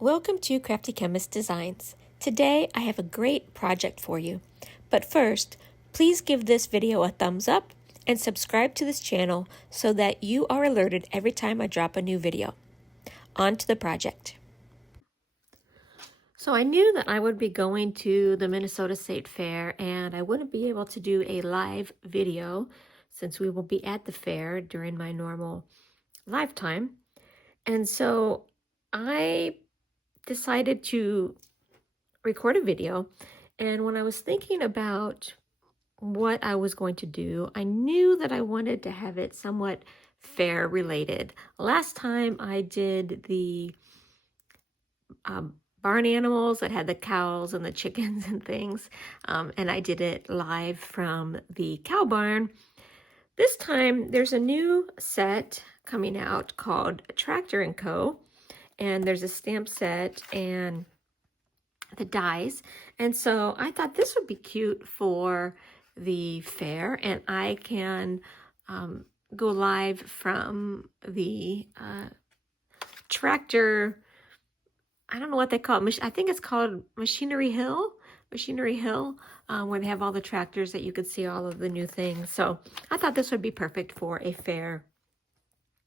Welcome to Crafty Chemist Designs. Today I have a great project for you. But first, please give this video a thumbs up and subscribe to this channel so that you are alerted every time I drop a new video. On to the project. So I knew that I would be going to the Minnesota State Fair and I wouldn't be able to do a live video since we will be at the fair during my normal live time. And so I decided to record a video, and when I was thinking about what I was going to do, I knew that I wanted to have it somewhat fair related. Last time I did the barn animals that had the cows and the chickens and things, and I did it live from the cow barn. This time there's a new set coming out called Tractor & Co. And there's a stamp set and the dies. And so I thought this would be cute for the fair, and I can go live from the tractor, I don't know what they call it. I think it's called Machinery Hill, where they have all the tractors that you could see all of the new things. So I thought this would be perfect for a fair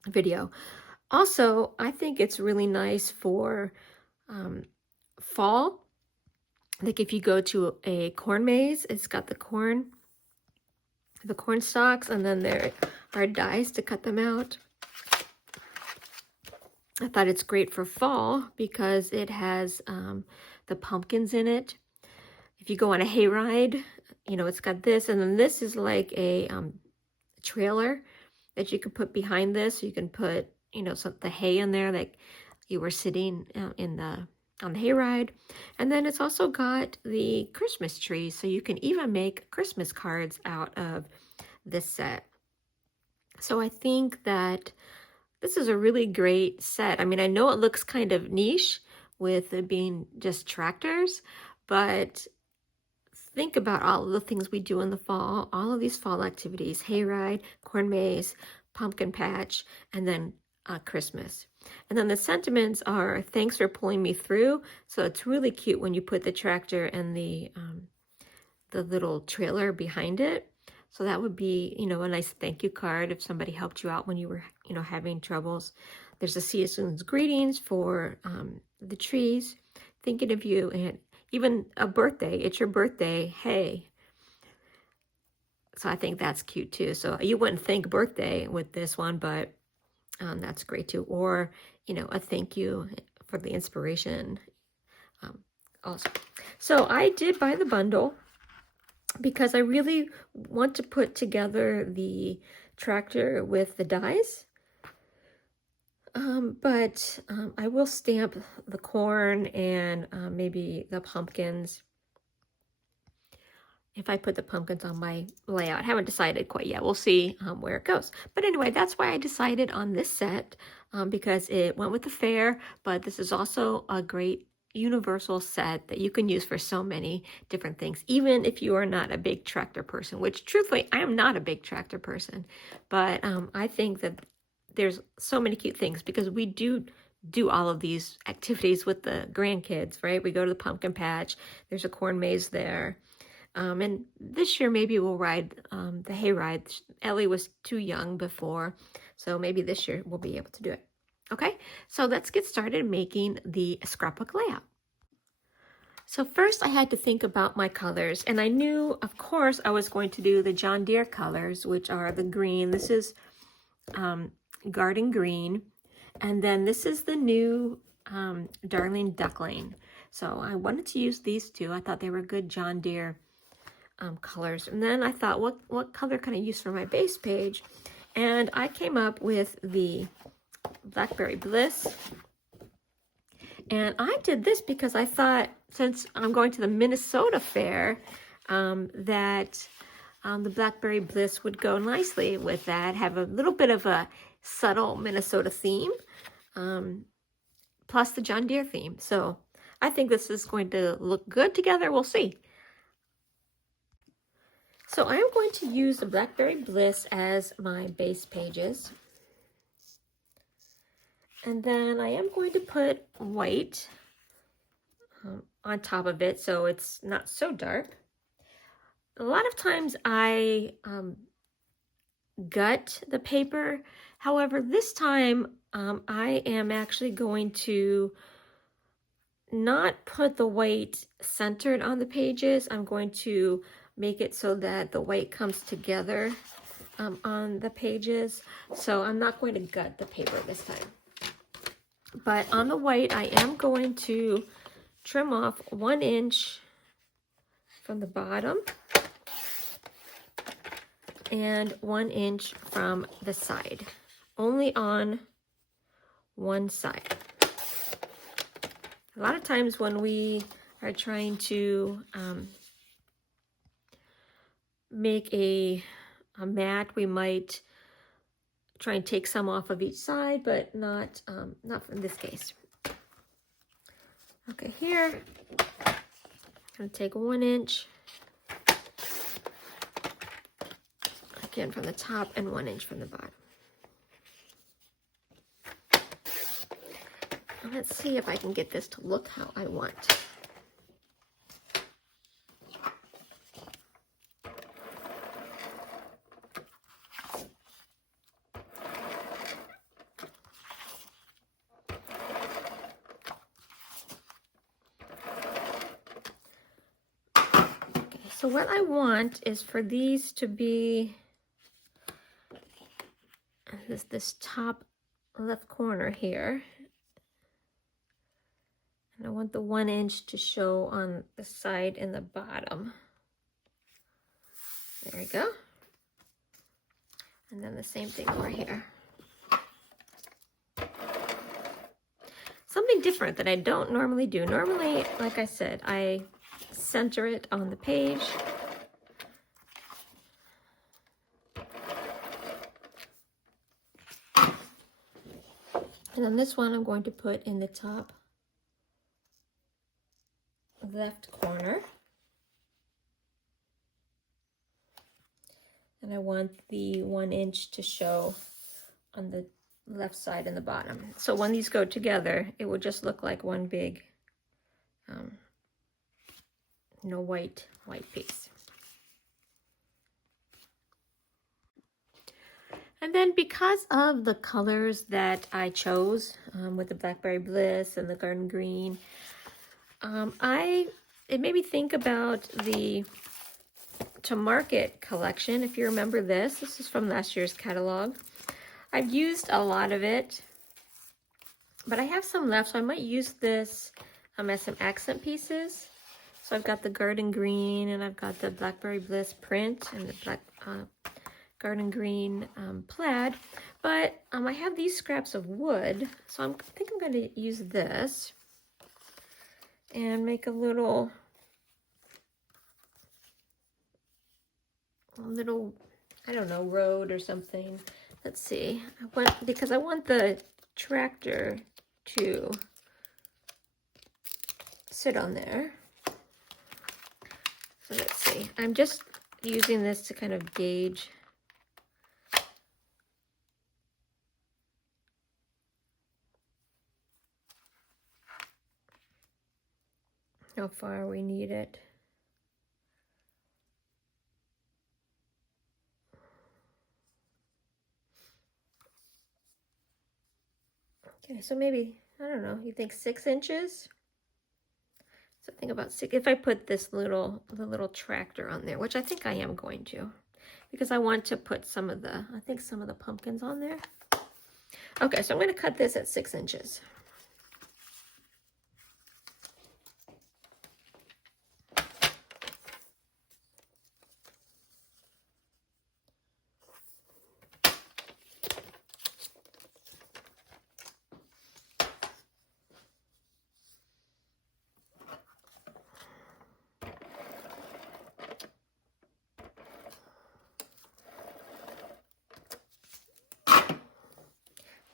video. Also, I think it's really nice for fall. Like if you go to a corn maze, it's got the corn stalks, and then there are dies to cut them out. I thought it's great for fall because it has the pumpkins in it. If you go on a hayride, you know, it's got this, and then this is like a trailer that you can put behind this. So you can put, you know, the hay in there, like you were sitting on the hayride. And then it's also got the Christmas tree, so you can even make Christmas cards out of this set. So I think that this is a really great set. I mean, I know it looks kind of niche with it being just tractors, but think about all of the things we do in the fall, all of these fall activities: hayride, corn maze, pumpkin patch, and then Christmas. And then the sentiments are, thanks for pulling me through. So it's really cute when you put the tractor and the little trailer behind it. So that would be, you know, a nice thank you card if somebody helped you out when you were, you know, having troubles. There's a season's greetings for the trees, thinking of you, and even a birthday. It's your birthday. Hey. So I think that's cute too. So you wouldn't think birthday with this one, but that's great too. Or, you know, a thank you for the inspiration also. So I did buy the bundle because I really want to put together the tractor with the dies. But I will stamp the corn and maybe the pumpkins if I put the pumpkins on my layout. I haven't decided quite yet. We'll see where it goes. But anyway, that's why I decided on this set, because it went with the fair, but this is also a great universal set that you can use for so many different things, even if you are not a big tractor person, which truthfully, I am not a big tractor person. But I think that there's so many cute things because we do all of these activities with the grandkids, right? We go to the pumpkin patch. There's a corn maze there. And this year maybe we'll ride the hayride. Ellie was too young before, so maybe this year we'll be able to do it. Okay, so let's get started making the scrapbook layout. So first I had to think about my colors, and I knew, of course, I was going to do the John Deere colors, which are the green. This is Garden Green, and then this is the new Darling Duckling. So I wanted to use these two. I thought they were good John Deere colors. And then I thought, what color can I use for my base page? And I came up with the Blackberry Bliss. And I did this because I thought, since I'm going to the Minnesota Fair, that the Blackberry Bliss would go nicely with that, have a little bit of a subtle Minnesota theme, plus the John Deere theme. So I think this is going to look good together. We'll see. So I'm going to use the Blackberry Bliss as my base pages. And then I am going to put white on top of it so it's not so dark. A lot of times I gut the paper. However, this time I am actually going to not put the white centered on the pages. I'm going to make it so that the white comes together on the pages. So I'm not going to gut the paper this time. But on the white, I am going to trim off 1 inch from the bottom and 1 inch from the side, only on one side. A lot of times when we are trying to make a mat, we might try and take some off of each side, but not in this case. Okay, here, I'm going to take 1 inch, again from the top, and 1 inch from the bottom. Let's see if I can get this to look how I want. Okay, so what I want is for these to be this top left corner here. And I want the 1 inch to show on the side and the bottom. There we go. And then the same thing over here. Something different that I don't normally do. Normally, like I said, I center it on the page. And then this one I'm going to put in the top left corner. And I want the 1 inch to show on the left side and the bottom. So when these go together, it will just look like one big, white piece. And then because of the colors that I chose with the Blackberry Bliss and the Garden Green, it made me think about the To Market collection. If you remember this is from last year's catalog. I've used a lot of it, but I have some left, so I might use this as some accent pieces. So I've got the Garden Green, and I've got the Blackberry Bliss print, and the Garden Green plaid. But I have these scraps of wood, so I think I'm going to use this and make a little, I don't know, road or something. Let's see. Because I want the tractor to sit on there. So let's see. I'm just using this to kind of gauge how far we need it. Okay, so maybe, I don't know, you think 6 inches? So think about 6, if I put the little tractor on there, which I think I am going to, because I want to put some of the pumpkins on there. Okay, so I'm going to cut this at 6 inches.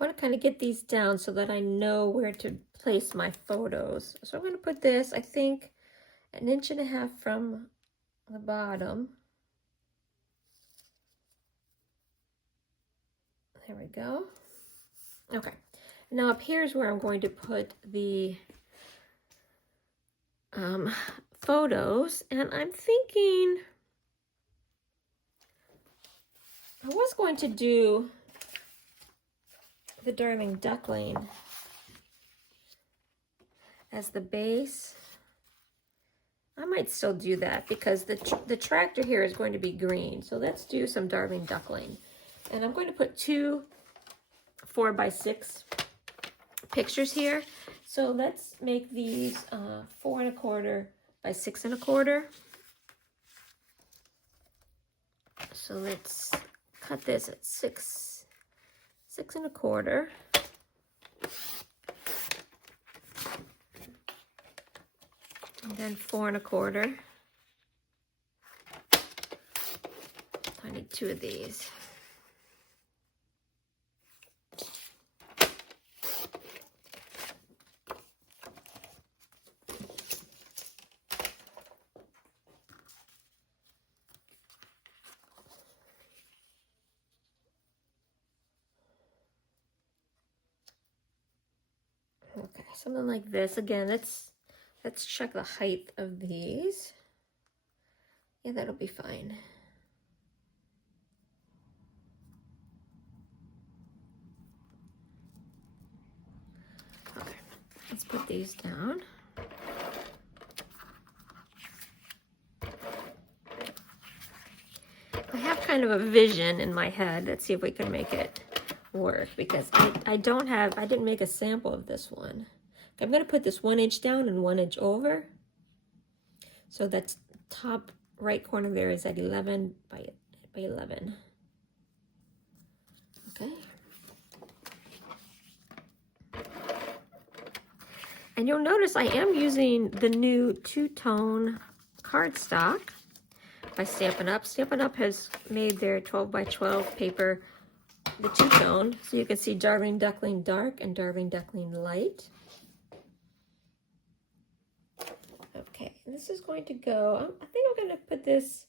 I want to kind of get these down so that I know where to place my photos. So I'm going to put this, I think, 1.5 inches from the bottom. There we go. Okay. Now up here is where I'm going to put the photos, and I'm thinking I was going to do the Darling Duckling as the base. I might still do that because the tractor here is going to be green. So let's do some Darling Duckling. And I'm going to put 2 4x6 pictures here. So let's make these 4 1/4 by 6 1/4. So let's cut this at 6 1/4. And then 4 1/4. I need 2 of these. Okay, something like this. Again, let's check the height of these. Yeah, that'll be fine. Okay, let's put these down. I have kind of a vision in my head. Let's see if we can make it work, because I didn't make a sample of this one. I'm going to put this 1 inch down and 1 inch over. So that top right corner there is at 11 by 11. Okay. And you'll notice I am using the new 2-tone cardstock by Stampin' Up. Stampin' Up has made their 12 by 12 paper the 2-tone, so you can see Darling Duckling Dark and Darling Duckling Light. Okay, and this is going to go, I think I'm going to put this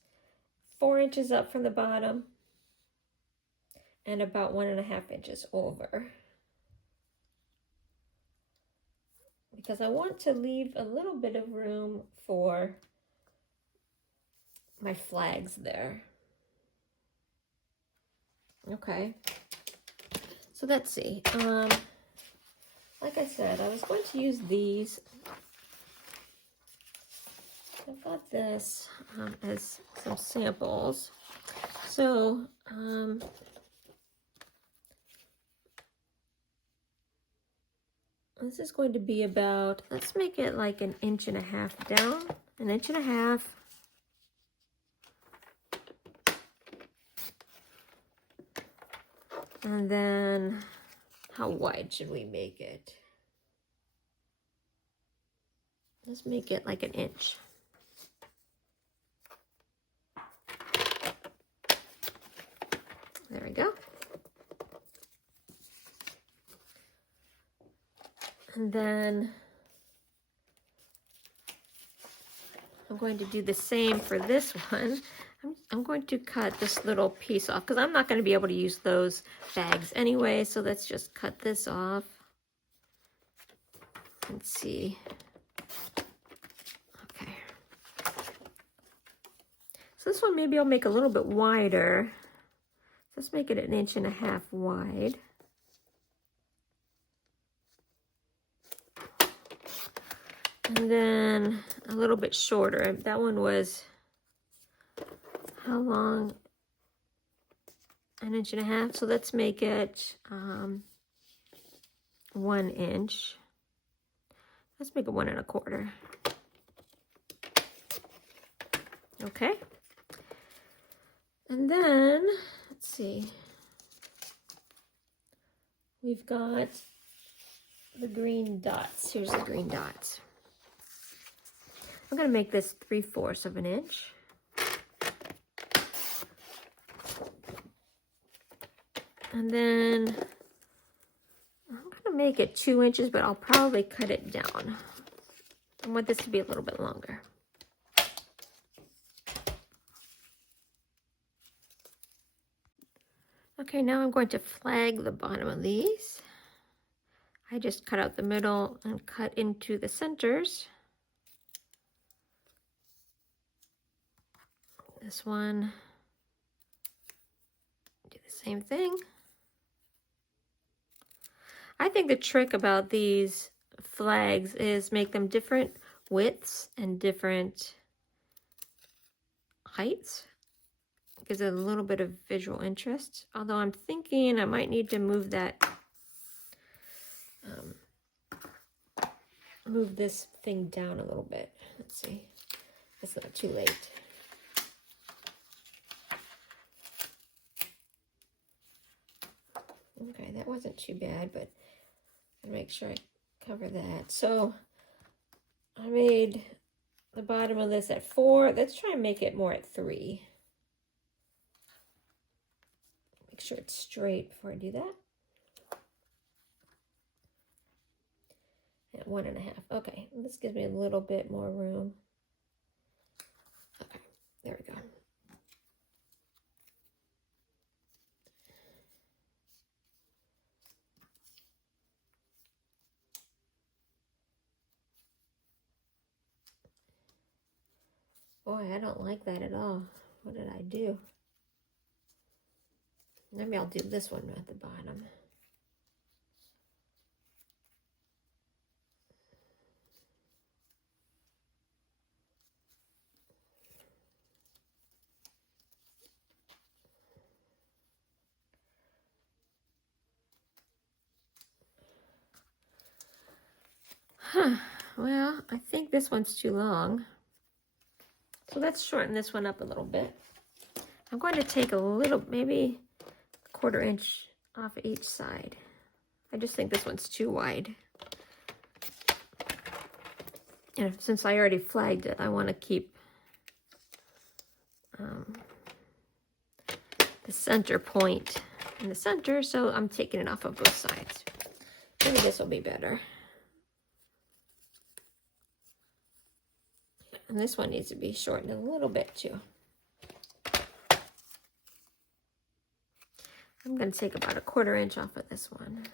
4 inches up from the bottom and about 1.5 inches over, because I want to leave a little bit of room for my flags there. Okay, so let's see. Like I said, I was going to use these. I've got this as some samples. So this is going to be about, let's make it like 1.5 inches down, 1.5 inches. And then, how wide should we make it? Let's make it like 1 inch. There we go. And then I'm going to do the same for this one. I'm going to cut this little piece off because I'm not going to be able to use those bags anyway. So let's just cut this off. Let's see. Okay. So this one maybe I'll make a little bit wider. Let's make it 1.5 inches wide. And then a little bit shorter. That one was, how long? 1.5 inches. So let's make it 1 inch. Let's make it 1 1/4. Okay. And then, let's see. We've got the green dots. Here's the green dots. I'm going to make this 3/4 of an inch. And then I'm going to make it 2 inches, but I'll probably cut it down. I want this to be a little bit longer. Okay, now I'm going to flag the bottom of these. I just cut out the middle and cut into the centers. This one, do the same thing. I think the trick about these flags is make them different widths and different heights. Gives it a little bit of visual interest. Although I'm thinking I might need to move that, move this thing down a little bit. Let's see. It's not too late. Okay, that wasn't too bad, but I'll make sure I cover that. So I made the bottom of this at 4. Let's try and make it more at 3. Make sure it's straight before I do that. At 1.5. Okay, this gives me a little bit more room. Okay, there we go. Boy, I don't like that at all. What did I do? Maybe I'll do this one at the bottom. Huh. Well, I think this one's too long. So let's shorten this one up a little bit. I'm going to take a little, maybe a 1/4 inch off each side. I just think this one's too wide. And since I already flagged it, I want to keep the center point in the center, so I'm taking it off of both sides. Maybe this will be better. And this one needs to be shortened a little bit too. I'm going to take about a 1/4 inch off of this one.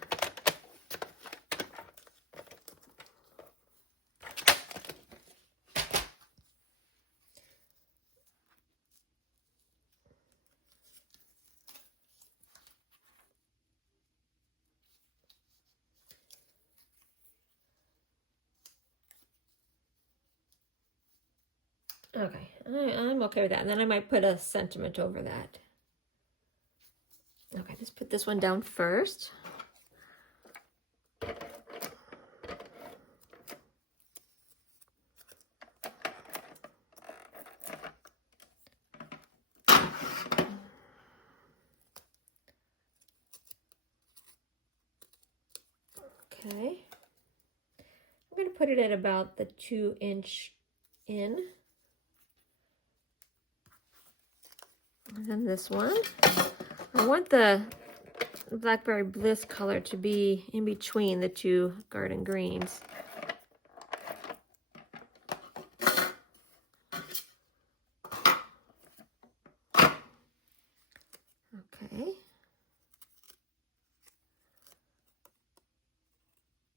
Okay, I'm okay with that. And then I might put a sentiment over that. Okay, just put this one down first. Okay. I'm going to put it at about the 2 inch in. And then this one. I want the Blackberry Bliss color to be in between the 2 garden greens. Okay.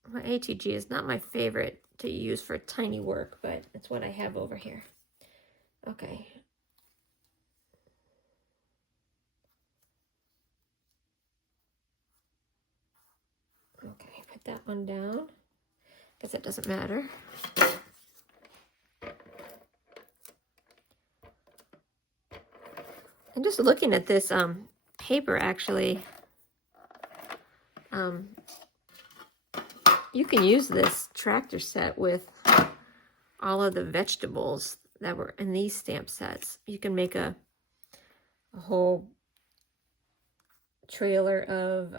My ATG is not my favorite to use for tiny work, but it's what I have over here. Okay. Okay, put that one down. Guess it doesn't matter. I'm just looking at this paper actually. You can use this tractor set with all of the vegetables that were in these stamp sets. You can make a whole trailer of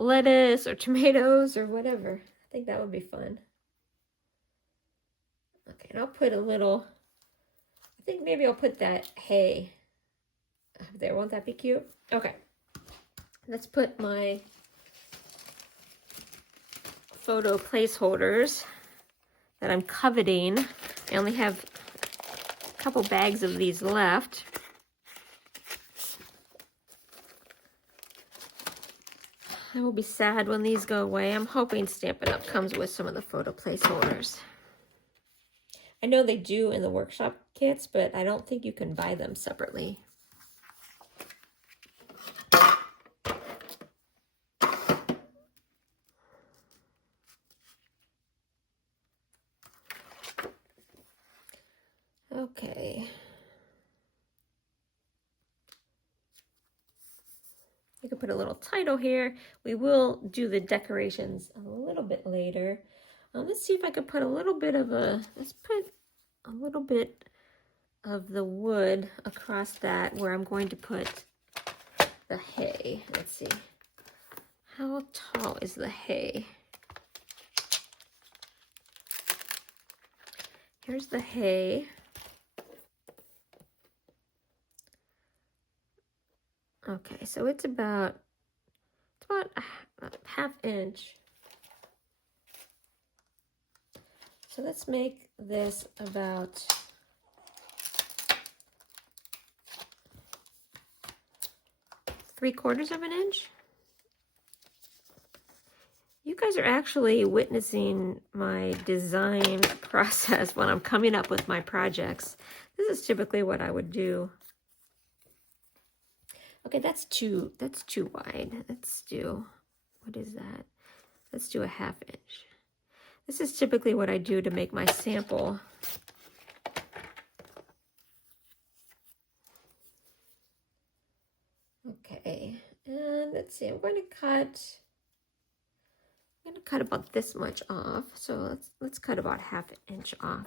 lettuce or tomatoes or whatever. I think that would be fun. Okay, and I'll put a little, I think maybe I'll put that hay up there. Won't that be cute? Okay, let's put my photo placeholders that I'm coveting. I only have a couple bags of these left. I will be sad when these go away. I'm hoping Stampin' Up! Comes with some of the photo placeholders. I know they do in the workshop kits, but I don't think you can buy them separately. Okay. You can put a little title here. We will do the decorations a little bit later. Let's see if I could put a little bit of let's put a little bit of the wood across that where I'm going to put the hay. Let's see. How tall is the hay? Here's the hay. Okay, so it's about a half inch. So let's make this about 3/4 of an inch. You guys are actually witnessing my design process when I'm coming up with my projects. This is typically what I would do. Okay, that's too wide. Let's do, what is that? Let's do a half inch. This is typically what I do to make my sample. Okay, and let's see, I'm going to cut about this much off. So let's cut about half an inch off.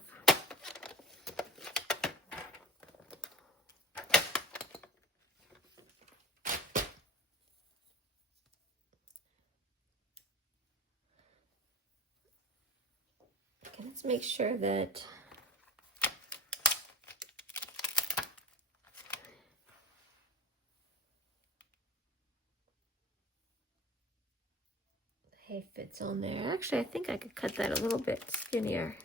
Okay, let's make sure that the hay fits on there. Actually, I think I could cut that a little bit skinnier.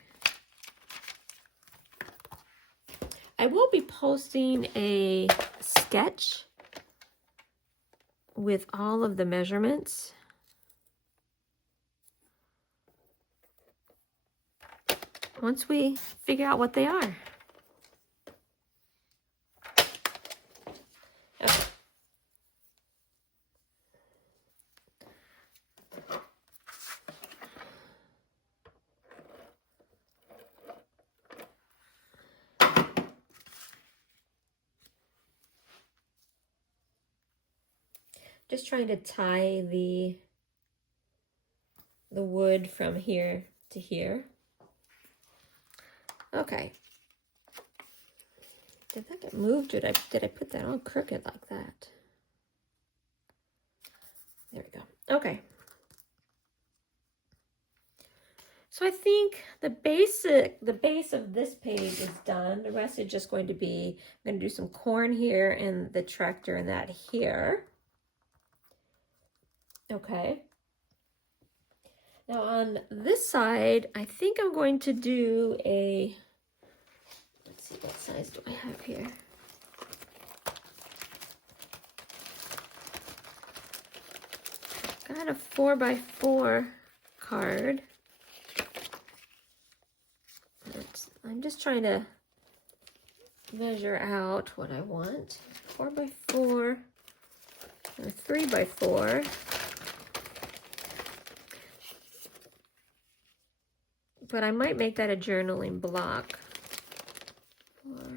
I will be posting a sketch with all of the measurements. Once we figure out what they are. Okay. Just trying to tie the wood from here to here. Okay. Did that get moved? Did I put that all crooked like that? There we go. Okay. So I think the base of this page is done. The rest is just going to be, I'm going to do some corn here and the tractor and that here. Okay. Now on this side, I think I'm going to do a, let's see, what size do I have here? Got a 4x4 card. I'm just trying to measure out what I want. 4x4 or 3x4. But I might make that a journaling block. 4, 5,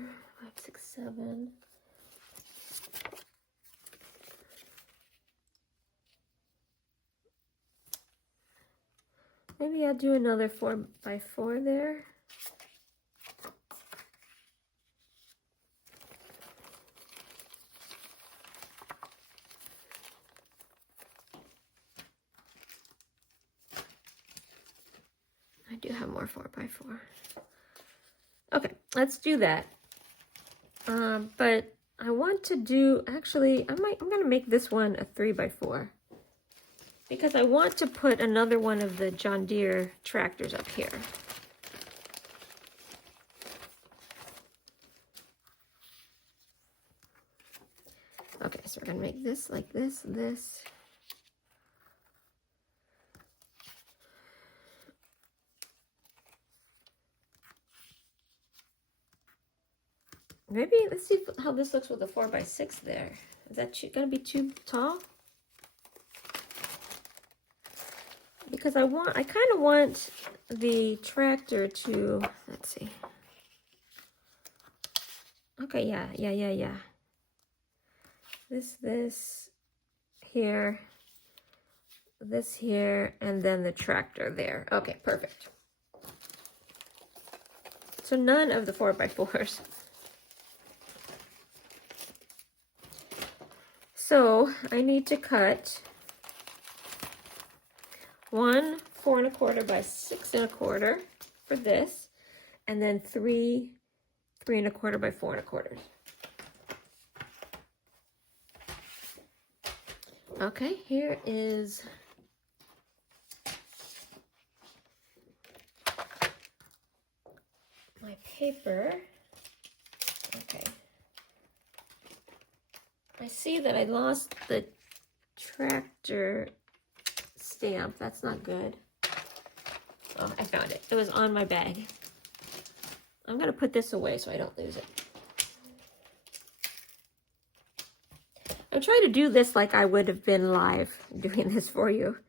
6, 7. Maybe I'll do another 4x4 there. I do have more 4x4. Okay, let's do that. But I want to do, actually, I'm going to make this one a 3x4. Because I want to put another one of the John Deere tractors up here. Okay, so we're going to make this like this, this. Maybe, let's see how this looks with a 4x6 there. Is that gonna be too tall? Because I kind of want the tractor to, let's see. Okay, yeah. This here, this here, and then the tractor there. Okay, perfect. So none of the 4x4s. So I need to cut one 4 1/4 by 6 1/4 for this, and then three 3 1/4 by 4 1/4. Okay, here is my paper. Okay. I see that I lost the tractor stamp. That's not good. Oh, I found it. It was on my bag. I'm going to put this away so I don't lose it. I'm trying to do this like I would have been live doing this for you.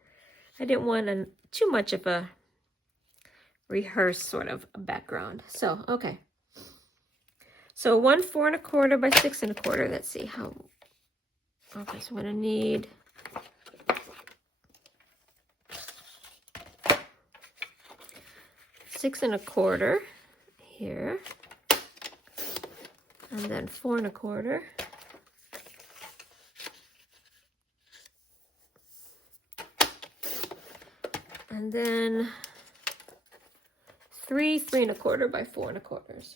I didn't want too much of a rehearsed sort of background. So, okay. So 1 4 1/4 by 6 1/4. Let's see how. Okay, so I'm going to need 6 1/4 here, and then 4 1/4. And then 3 3 1/4 by 4 1/4.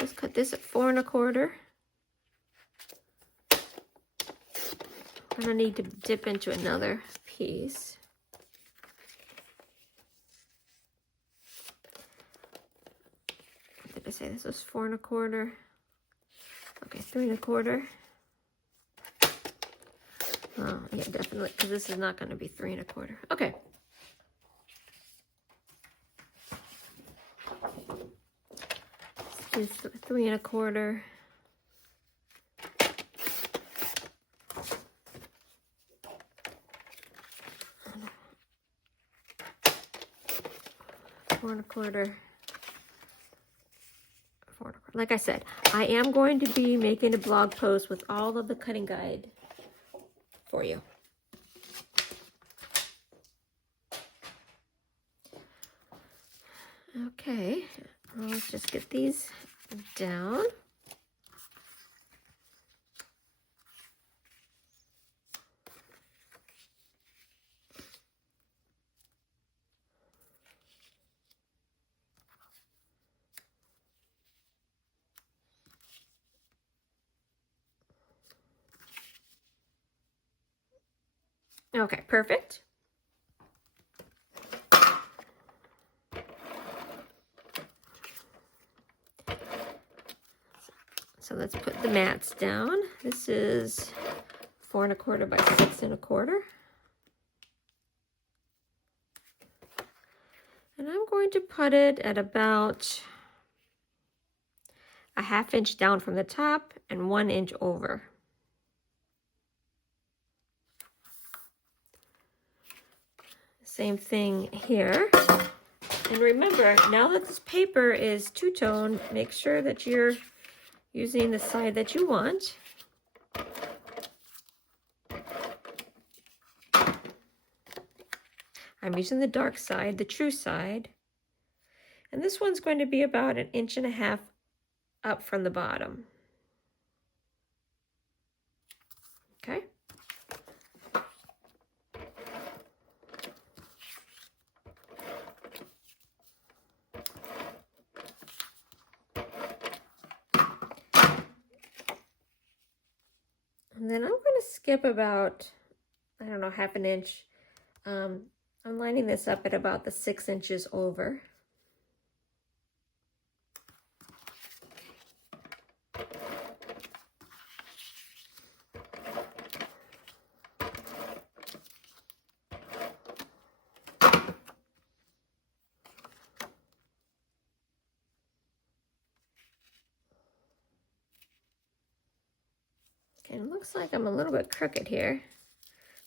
Let's cut this at 4 1/4. I'm gonna need to dip into another piece. What did I say? This was 4 1/4. Okay, 3 1/4. Oh, yeah, definitely, because this is not going to be 3 1/4. Okay. Let's do 3 1/4. Four and a quarter. 4 1/4. Like I said, I am going to be making a blog post with all of the cutting guide for you. Okay, let's just get these down. Okay, perfect. So let's put the mats down. This is 4 1/4 by 6 1/4. And I'm going to put it at about a 1/2 inch down from the top and 1 inch over. Same thing here. And remember, now that this paper is two-tone, make sure that you're using the side that you want. I'm using the dark side, the true side. And this one's going to be about 1.5 inches up from the bottom. Okay. And then I'm going to skip about, I don't know, 1/2 inch. I'm lining this up at about the 6 inches over. looks like I'm a little bit crooked here.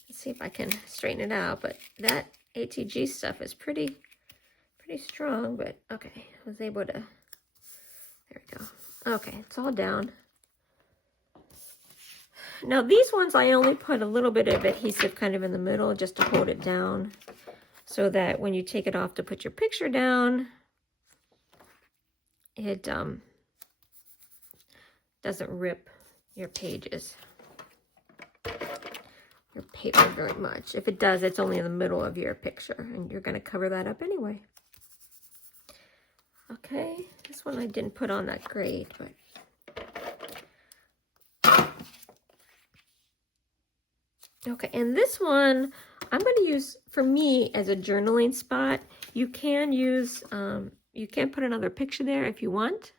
Let's see if I can straighten it out, but that ATG stuff is pretty strong, but okay, I was able to, there we go. Okay, it's all down. Now these ones I only put a little bit of adhesive kind of in the middle just to hold it down so that when you take it off to put your picture down, it doesn't rip your pages, your paper very much. If it does, it's only in the middle of your picture and you're going to cover that up anyway. Okay, this one I didn't put on that great, but okay, and this one I'm going to use for me as a journaling spot. You can use, you can put another picture there if you want,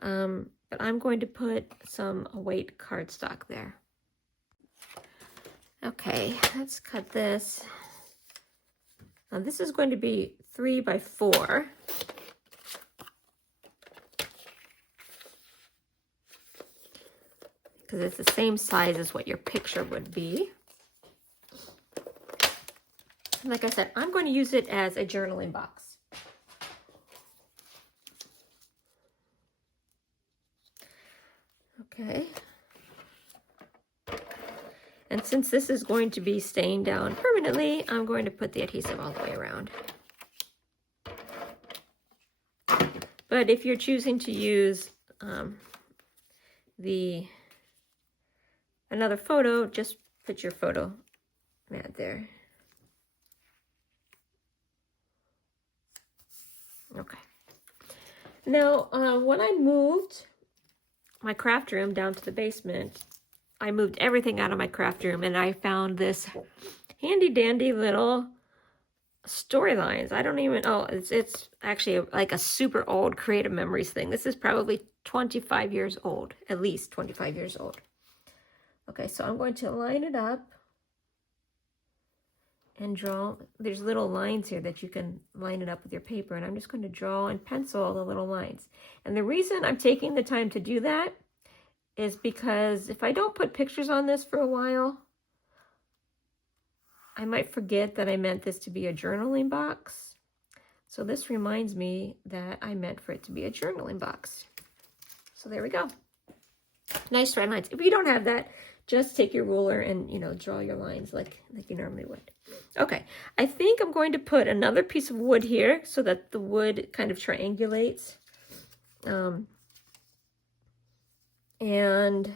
but I'm going to put some white cardstock there. Okay, let's cut this. Now this is going to be 3 by 4. Because it's the same size as what your picture would be. And like I said, I'm going to use it as a journaling box. Okay. And since this is going to be staying down permanently, I'm going to put the adhesive all the way around. But if you're choosing to use another photo, just put your photo mat there. Okay. Now, when I moved my craft room down to the basement, I moved everything out of my craft room and I found this handy dandy little storylines. I don't even, oh, it's actually like a super old Creative Memories thing. This is probably 25 years old, at least 25 years old. Okay, so I'm going to line it up and draw. There's little lines here that you can line it up with your paper, and I'm just going to draw and pencil all the little lines. And the reason I'm taking the time to do that is because if I don't put pictures on this for a while, I might forget that I meant this to be a journaling box. So this reminds me that I meant for it to be a journaling box. So there we go. Nice straight lines. If you don't have that, just take your ruler and, you know, draw your lines like you normally would. Okay, I think I'm going to put another piece of wood here so that the wood kind of triangulates. And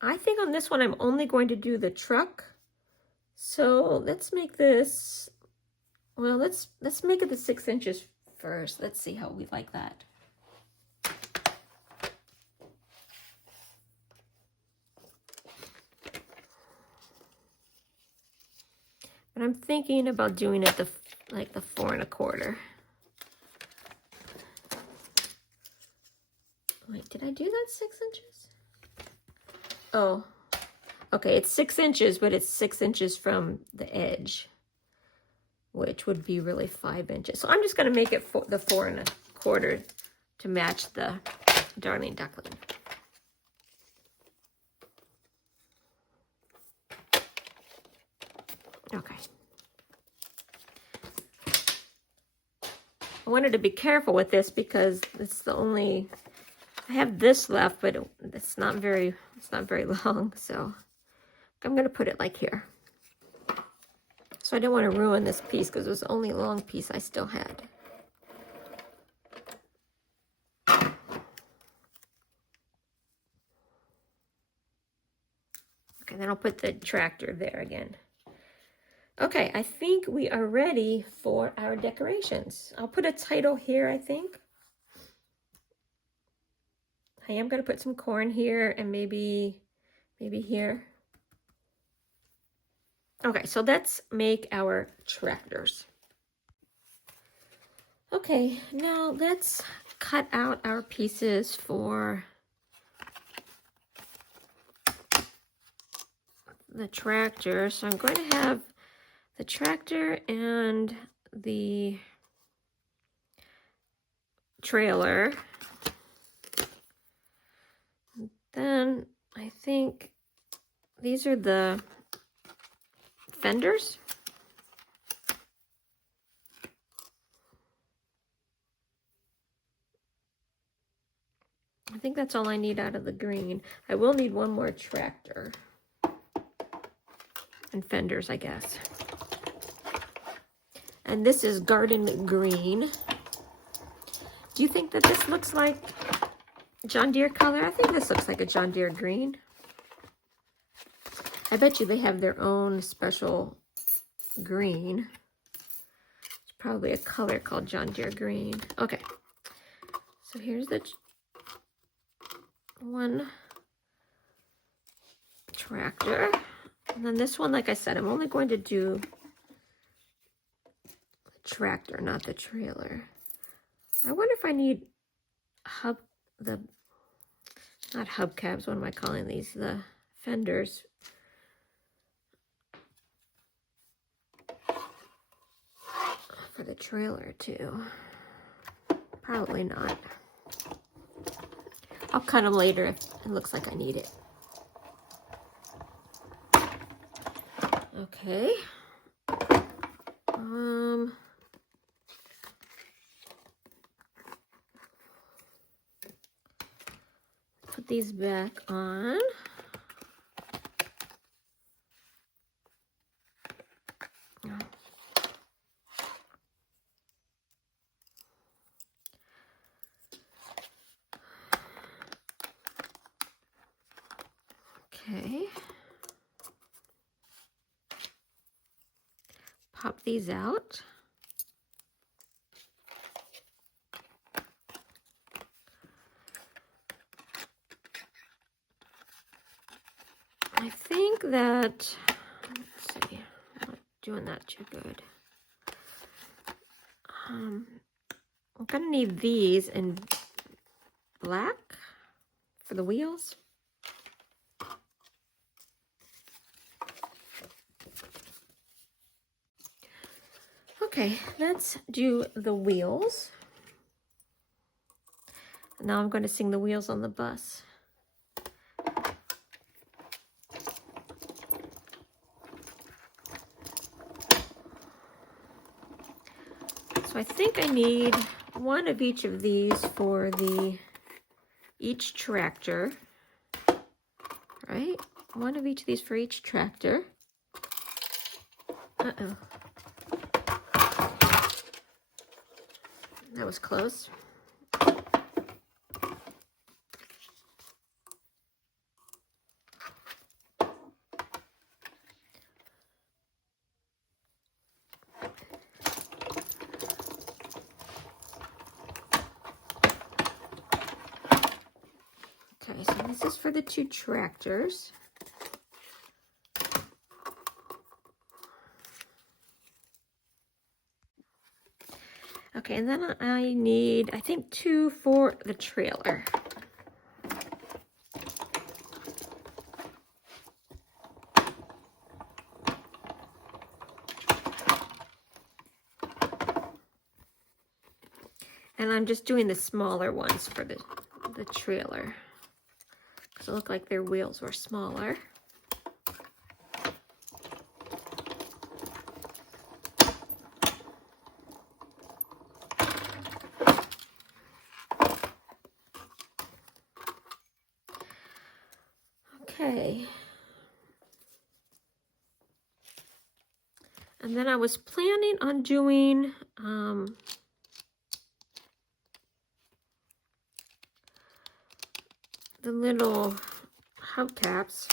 I think on this one, I'm only going to do the truck. So let's make this, well, let's make it the 6 inches first. Let's see how we like that. But I'm thinking about doing it like the 4 1/4. Wait, did I do that 6 inches? Oh, okay, it's 6 inches, but it's 6 inches from the edge, which would be really 5 inches. So I'm just going to make it the 4 1/4 to match the Darling Duckling. Okay. I wanted to be careful with this because it's the only, I have this left, but it's not very long, so I'm going to put it like here. So I don't want to ruin this piece because it was the only long piece I still had. Okay, then I'll put the tractor there again. Okay, I think we are ready for our decorations. I'll put a title here, I think. I am going to put some corn here and maybe here. Okay, so let's make our tractors. Okay, now let's cut out our pieces for the tractor. So I'm going to have the tractor and the trailer. Then I think these are the fenders. I think that's all I need out of the green. I will need one more tractor. And fenders, I guess. And this is garden green. Do you think that this looks like John Deere color? I think this looks like a John Deere green. I bet you they have their own special green. It's probably a color called John Deere green. Okay. So here's the one tractor. And then this one, like I said, I'm only going to do the tractor, not the trailer. I wonder if I need not hubcaps, what am I calling these? The fenders. For the trailer too. Probably not. I'll cut them later if it looks like I need it. Okay. Put these back on. Okay. Pop these out. I think that, let's see, I'm not doing that too good. I'm gonna need these in black for the wheels. Okay, let's do the wheels. Now I'm going to sing the wheels on the bus. So I think I need one of each of these for each tractor, right? One of each of these for each tractor. Uh-oh. That was close. Okay, so this is for the two tractors. Okay, and then I need, I think, two for the trailer. And I'm just doing the smaller ones for the trailer, because it looked like their wheels were smaller. Okay. And then I was planning on doing the little hubcaps,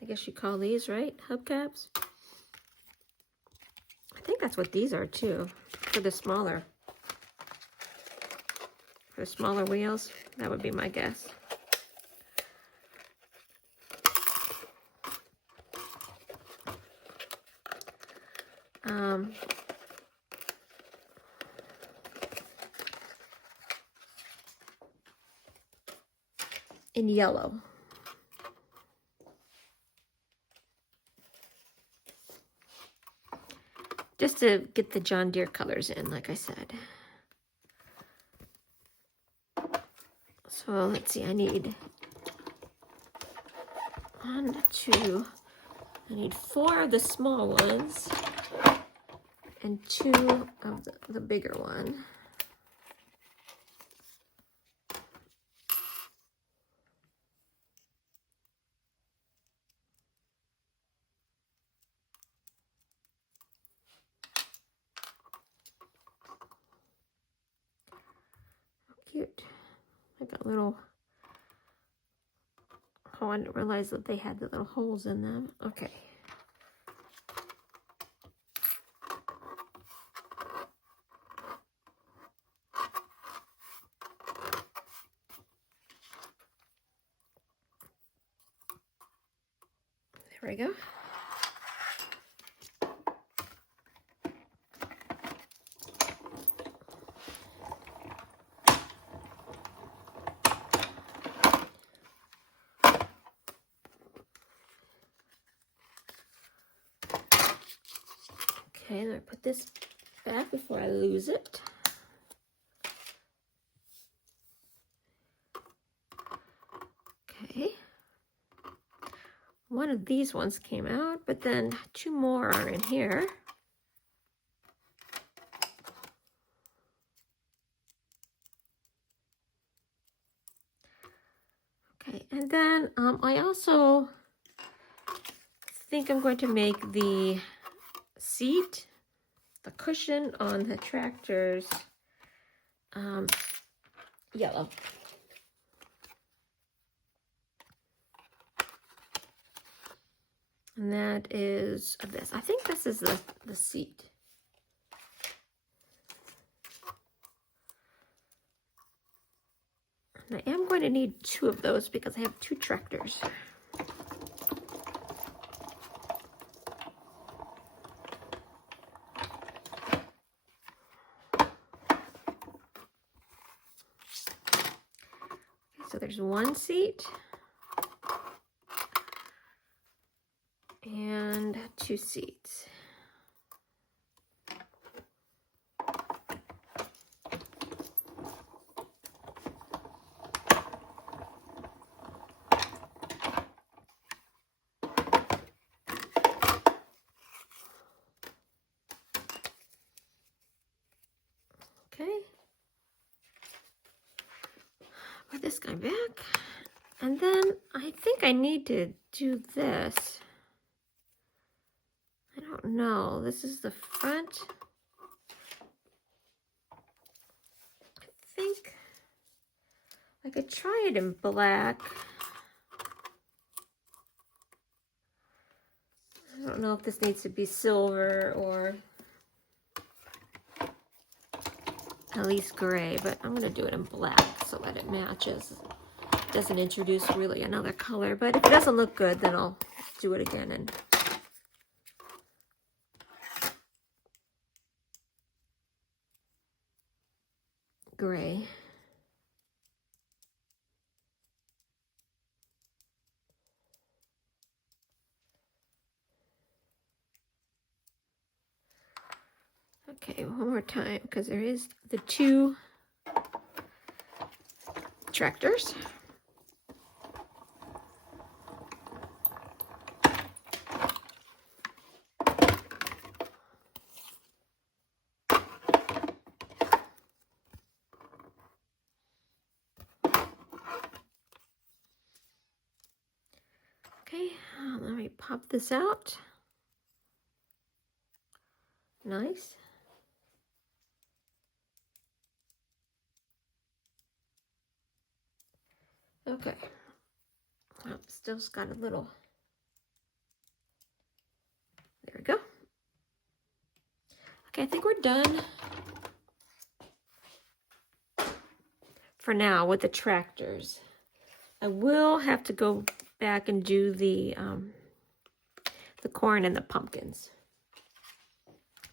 I guess you call these, right? Hubcaps? I think that's what these are too, for the smaller wheels. That would be my guess. In yellow. Just to get the John Deere colors in, like I said. So let's see, I need 1, 2. I need 4 of the small ones and 2 of the bigger one. Cute. I got little, oh, I didn't realize that they had the little holes in them. Okay. There we go. Okay, then I put this back before I lose it. Okay. One of these ones came out, but then 2 more are in here. Okay, and then I also think I'm going to make the seat, the cushion on the tractors, yellow. And that is this. I think this is the seat. And I am going to need 2 of those because I have 2 tractors. So there's 1 seat and 2 seats. Okay. Put this guy back. And then I think I need to do this. I don't know. This is the front. I think I could try it in black. I don't know if this needs to be silver or at least gray, but I'm going to do it in black so that it matches. Doesn't introduce really another color, but if it doesn't look good, then I'll do it again and gray. Okay, one more time because there is the 2 tractors. Okay, let me pop this out. Nice. Okay. Oh, still's got a little. There we go. Okay, I think we're done for now with the tractors. I will have to go back and do the corn and the pumpkins.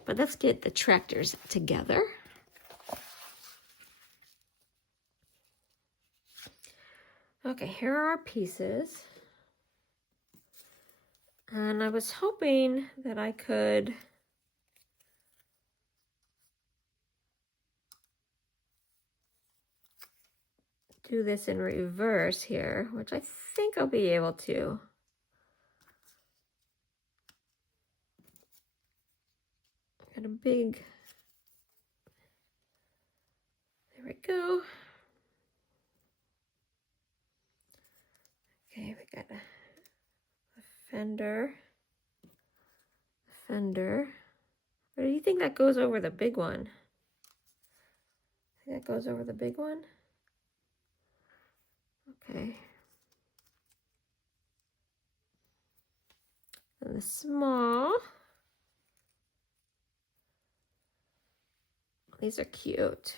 But let's get the tractors together. Okay, here are our pieces. And I was hoping that I could do this in reverse here, which I think I'll be able to. got a big, there we go. Okay, we got a fender. Or do you think that goes over the big one? Think that goes over the big one? Okay. And the small. These are cute.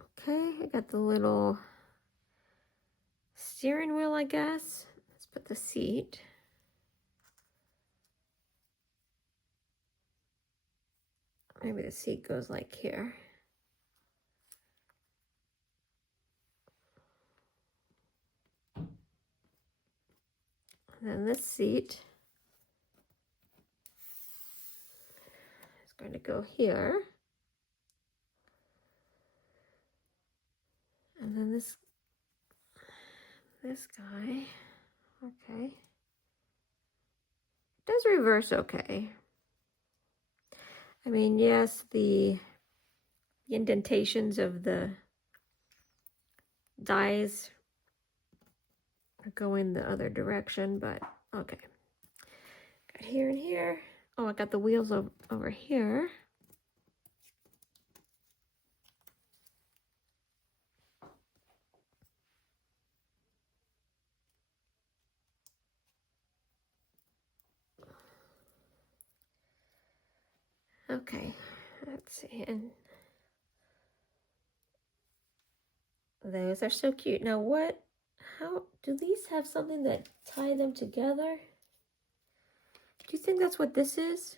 Okay, I got the little steering wheel, I guess. Let's put the seat. Maybe the seat goes like here. And then this seat is going to go here. And then this guy, okay. It does reverse okay. I mean, yes, the indentations of the dies are going the other direction, but okay. Got here and here. Oh, I got the wheels over here. Okay, let's see. And those are so cute. Now how do these have something that tie them together? Do you think that's what this is?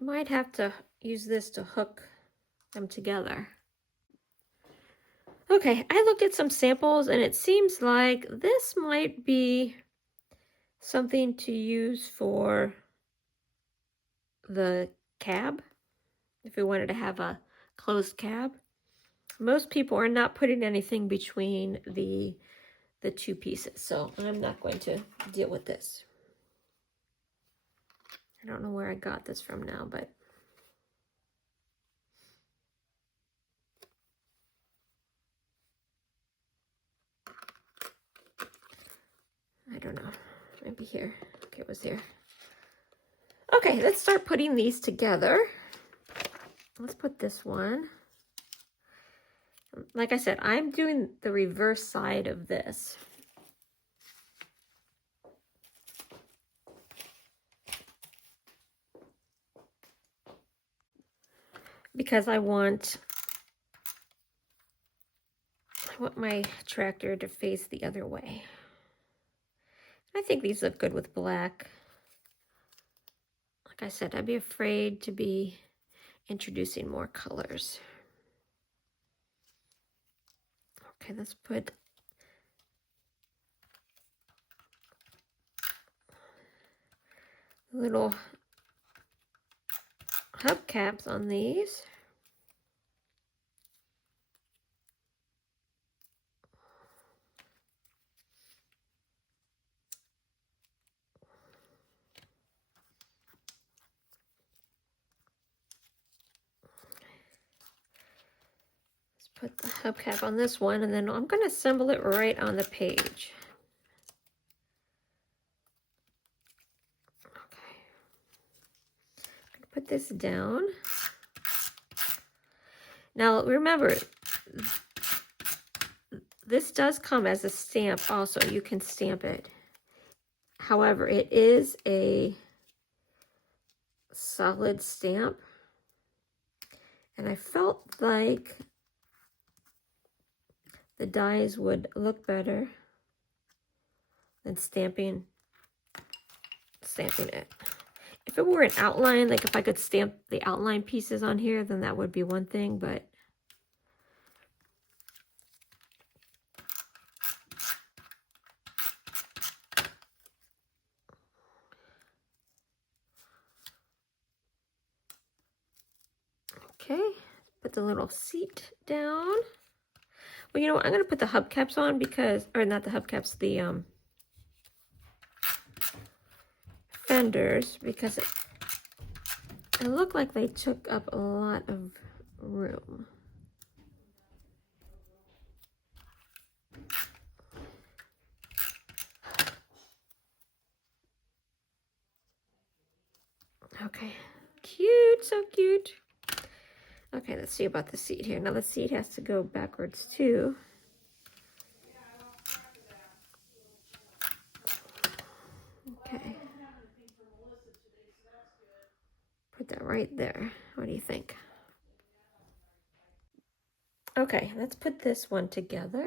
I might have to use this to hook them together. Okay, I looked at some samples and it seems like this might be something to use for the cab, if we wanted to have a closed cab. Most people are not putting anything between the two pieces, so I'm not going to deal with this. I don't know where I got this from now, but I don't know. Maybe here. Okay, it was here. Okay, let's start putting these together. Let's put this one. Like I said, I'm doing the reverse side of this. Because I want my tractor to face the other way. I think these look good with black. Like I said, I'd be afraid to be introducing more colors. Okay, let's put little hubcaps on these. Put the hubcap on this one, and then I'm going to assemble it right on the page. Okay. I'm going to put this down. Now, remember, this does come as a stamp also. You can stamp it. However, it is a solid stamp. And I felt like the dies would look better than stamping it. If it were an outline, like if I could stamp the outline pieces on here, then that would be one thing, but the little seat down. Well, you know what? I'm going to put the hubcaps on because, or not the hubcaps, the fenders, because it looked like they took up a lot of room. Okay, cute, so cute. Okay, let's see about the seat here. Now the seat has to go backwards too. Okay. Put that right there. What do you think? Okay, let's put this one together.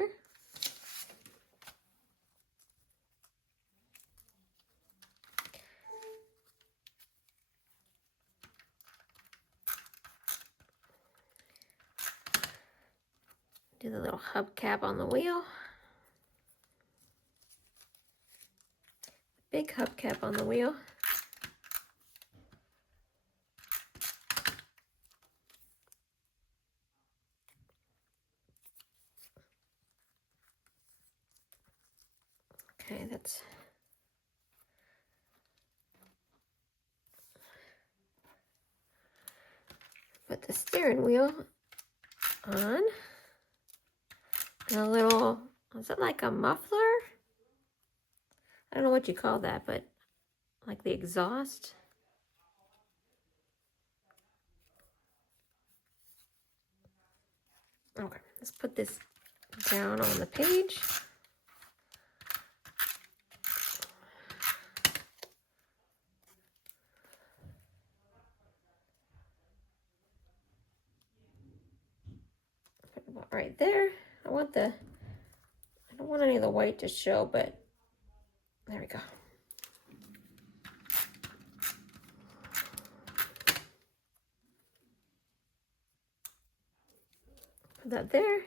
Do the little hubcap on the wheel. Big hubcap on the wheel. Okay, that's put the steering wheel on. And a little, is it like a muffler? I don't know what you call that, but like the exhaust. Okay, let's put this down on the page. Put it about right there. I don't want any of the white to show, but there we go. Put that there.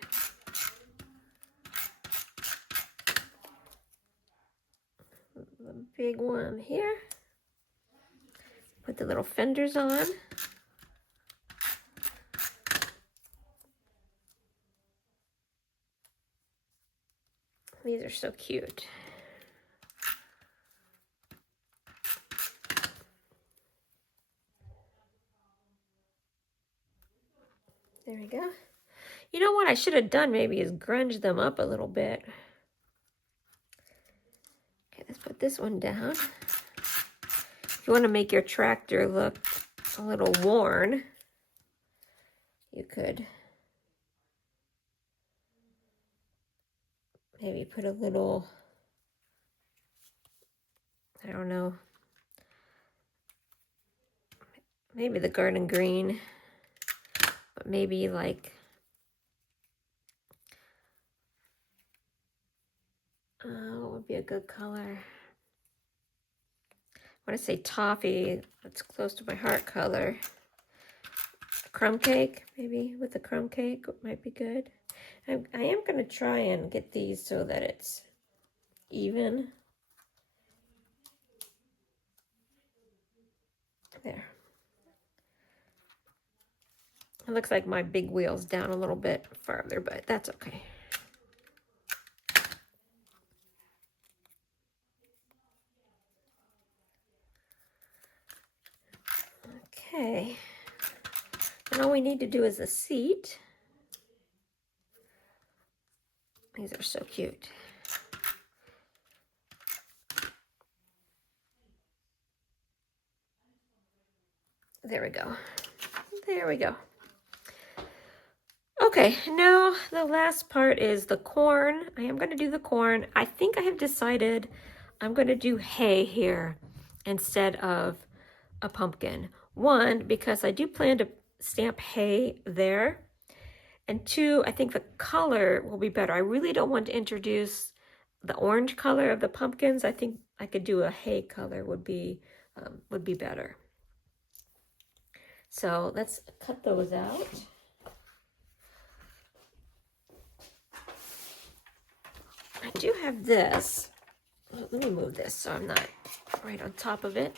The big one here. Put the little fenders on. These are so cute. There we go. You know what I should have done maybe is grunge them up a little bit. Okay, let's put this one down. If you want to make your tractor look a little worn, you could maybe put a little, I don't know, maybe the garden green, but maybe like, what would be a good color? I want to say toffee, that's close to my heart color. Crumb cake, maybe with the crumb cake might be good. I am going to try and get these so that it's even. There. It looks like my big wheel's down a little bit farther, but that's okay. Okay. And all we need to do is a seat. These are so cute. There we go. There we go. Okay, now the last part is the corn. I am going to do the corn. I think I have decided I'm going to do hay here instead of a pumpkin. One, because I do plan to stamp hay there. And two, I think the color will be better. I really don't want to introduce the orange color of the pumpkins. I think I could do a hay color would be better. So let's cut those out. I do have this. Let me move this so I'm not right on top of it.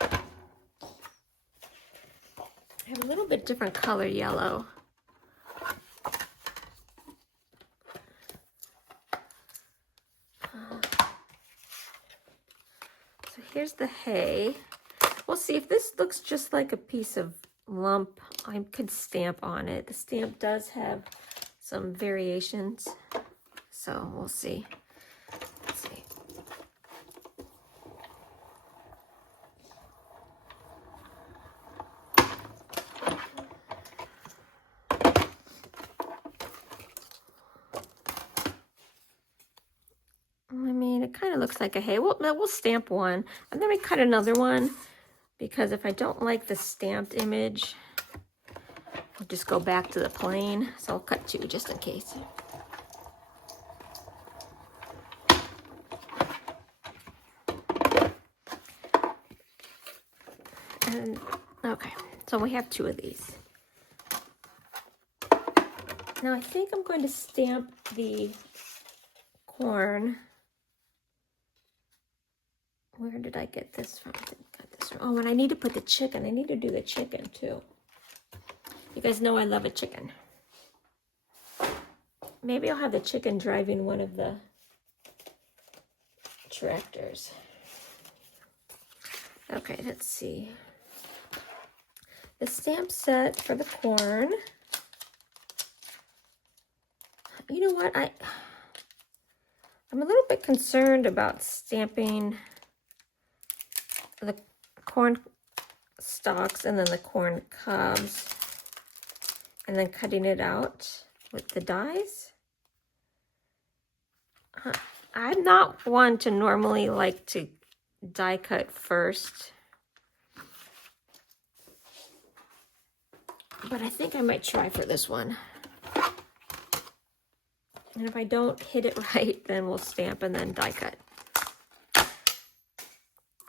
I have a little bit different color yellow. So here's the hay. We'll see if this looks just like a piece of lump. I could stamp on it. The stamp does have some variations, so we'll see. Let's see. I mean, it kind of looks like a hay. We'll stamp one, and then we cut another one, because if I don't like the stamped image, I'll just go back to the plain. So I'll cut two just in case. And okay, so we have two of these. Now I think I'm going to stamp the corn. Where did I get this from? I got this from. Oh, and I need to put the chicken. I need to do the chicken too. You guys know I love a chicken. Maybe I'll have the chicken driving one of the tractors. Okay, let's see. The stamp set for the corn. You know what? I'm a little bit concerned about stamping the corn stalks and then the corn cobs and then cutting it out with the dies. I'm not one to normally like to die cut first, but I think I might try for this one. And if I don't hit it right, then we'll stamp and then die cut.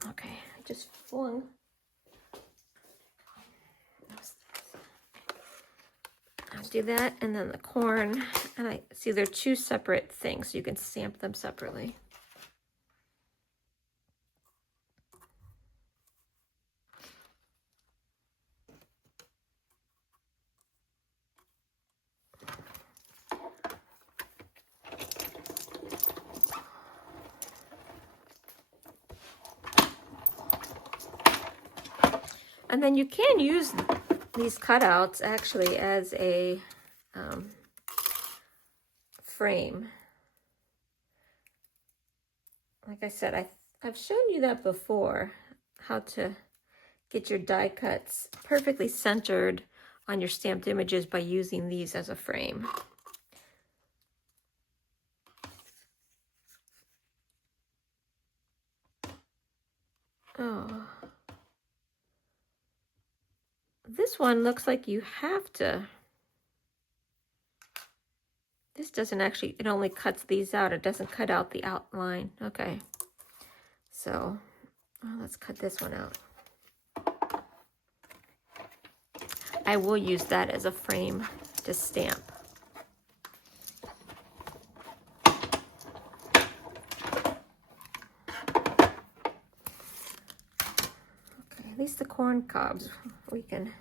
Okay, I just flung. I'll do that, and then the corn. And I see they're two separate things, so you can stamp them separately. And then you can use these cutouts actually as a frame. Like I said, I've shown you that before, how to get your die cuts perfectly centered on your stamped images by using these as a frame. Oh. This one looks like you have to. This doesn't actually, it only cuts these out. It doesn't cut out the outline. Okay. So let's cut this one out. I will use that as a frame to stamp. Okay, at least the corn cobs we can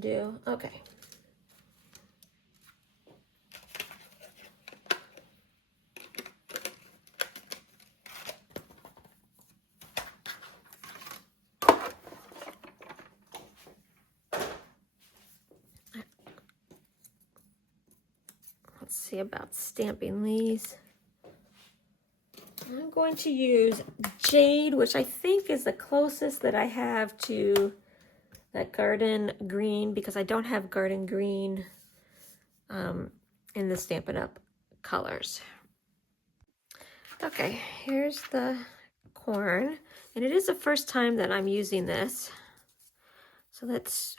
do. Okay. Let's see about stamping these. I'm going to use Jade, which I think is the closest that I have to that garden green, because I don't have garden green in the Stampin' Up colors. Okay, here's the corn, and it is the first time that I'm using this. So let's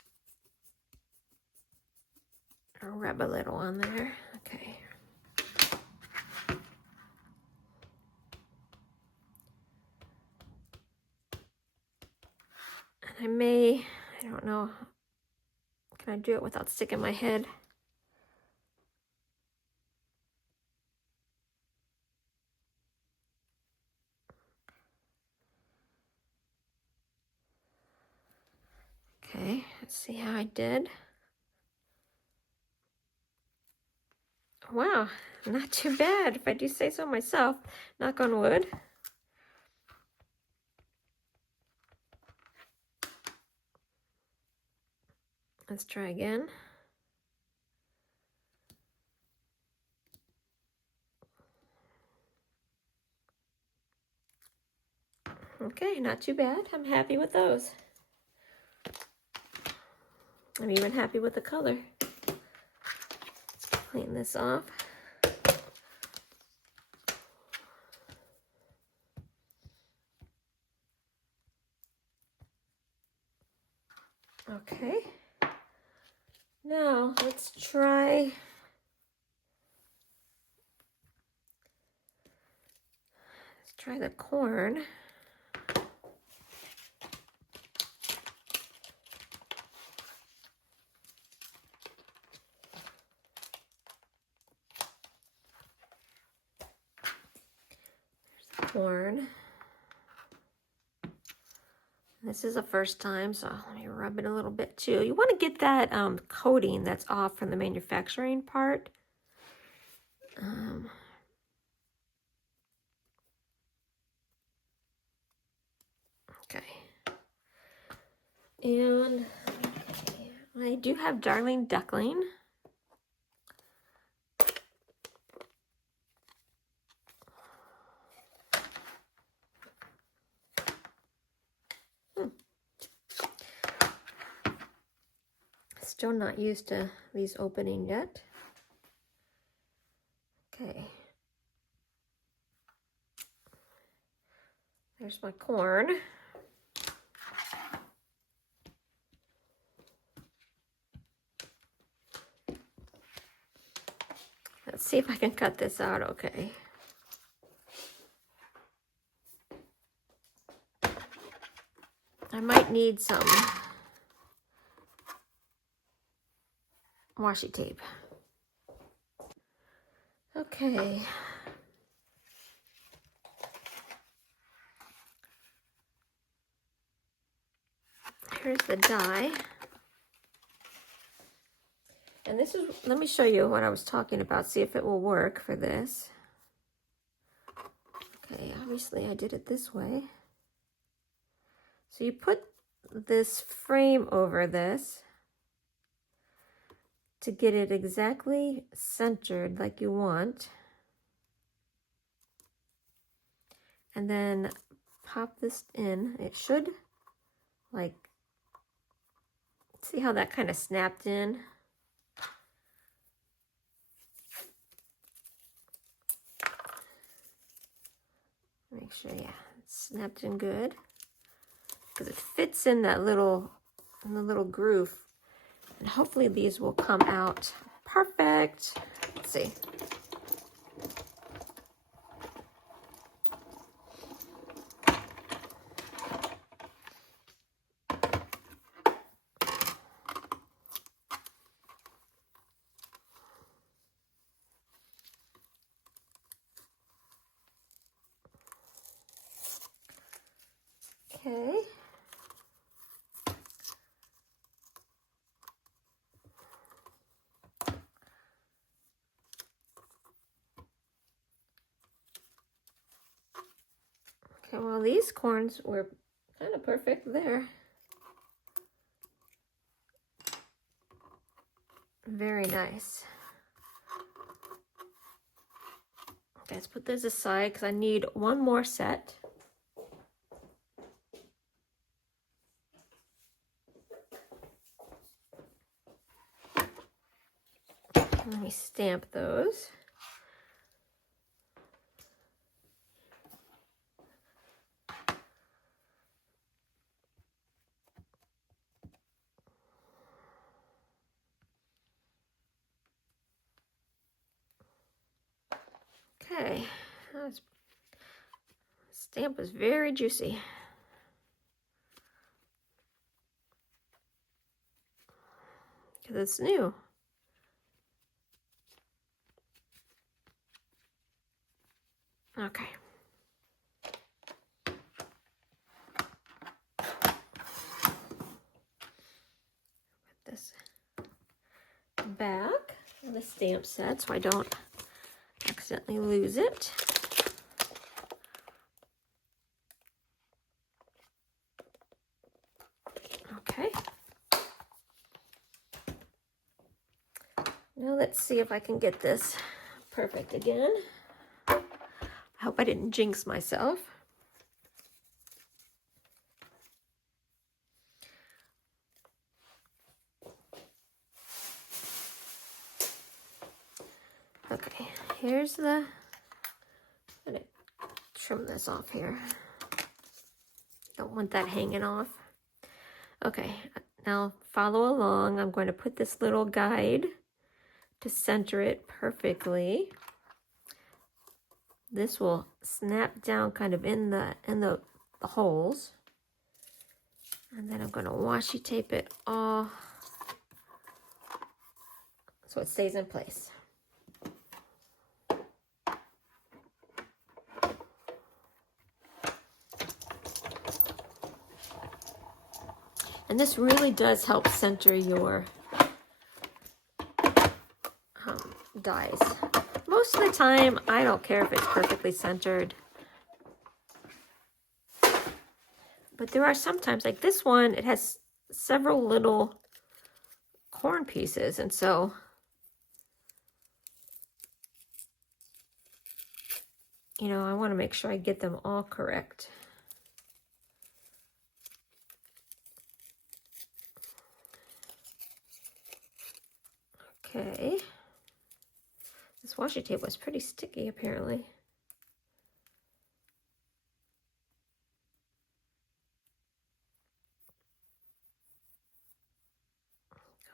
rub a little on there. Okay. And I don't know, can I do it without sticking my head? Okay, Let's see how I did. Wow, not too bad, if I do say so myself. Knock on wood. Let's try again. Okay, not too bad. I'm happy with those. I'm even happy with the color. Let's clean this off. Okay. Now let's try the corn. There's the corn. This is the first time, so let me rub it a little bit too. You want to get that coating that's off from the manufacturing part. Okay. And I do have Darling Duckling. Still not used to these opening yet. Okay. There's my corn. Let's see if I can cut this out okay. I might need some washi tape. Okay. Here's the die. And this is, let me show you what I was talking about, see if it will work for this. Okay, obviously I did it this way. So you put this frame over this to get it exactly centered like you want. And then pop this in. It should, like, see how that kind of snapped in? Make sure, yeah, it's snapped in good. Because it fits in that little, in the little groove. And hopefully these will come out perfect. Let's see. Okay. Okay, well, these corns were kind of perfect there. Very nice. Okay, let's put this aside because I need one more set. Let me stamp those. Okay, that stamp is very juicy. Because it's new. Okay. back on the stamp set so I don't accidentally lose it. Okay. Now let's see if I can get this perfect again. I hope I didn't jinx myself. Okay, here's the, I'm gonna trim this off here. Don't want that hanging off. Okay, now follow along. I'm going to put this little guide to center it perfectly. This will snap down kind of in the holes. And then I'm going to washi tape it all so it stays in place. And this really does help center your dies. Most of the time, I don't care if it's perfectly centered. But there are sometimes, like this one, it has several little corn pieces. And so, you know, I want to make sure I get them all correct. Okay. This washi tape was pretty sticky, apparently.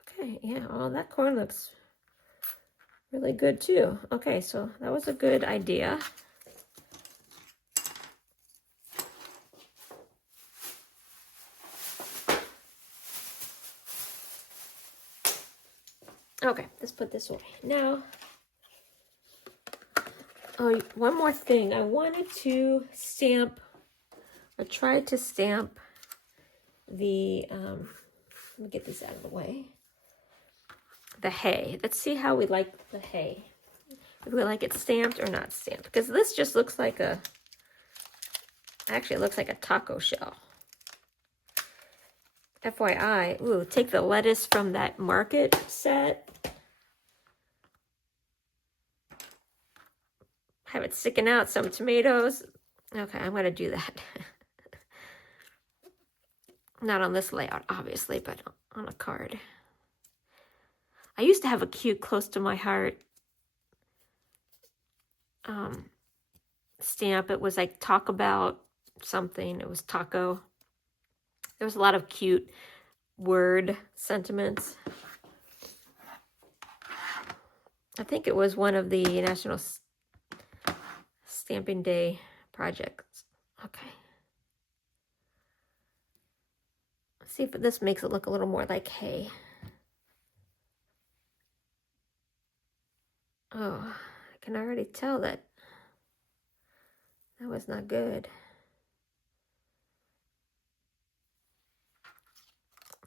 Okay, yeah, oh, that corn looks really good too. Okay, so that was a good idea. Okay, let's put this away. Now, oh, one more thing. I wanted to stamp, I tried to stamp the, let me get this out of the way. The hay. Let's see how we like the hay. If we like it stamped or not stamped. Because this just looks like a, actually it looks like a taco shell. FYI, ooh, take the lettuce from that market set. Have it sticking out, some tomatoes. Okay, I'm going to do that. Not on this layout, obviously, but on a card. I used to have a cute, close to my heart stamp. It was like talk about something. It was taco. There was a lot of cute word sentiments. I think it was one of the National Stamping Day projects. Okay. Let's see if this makes it look a little more like hay. Oh, I can already tell that was not good.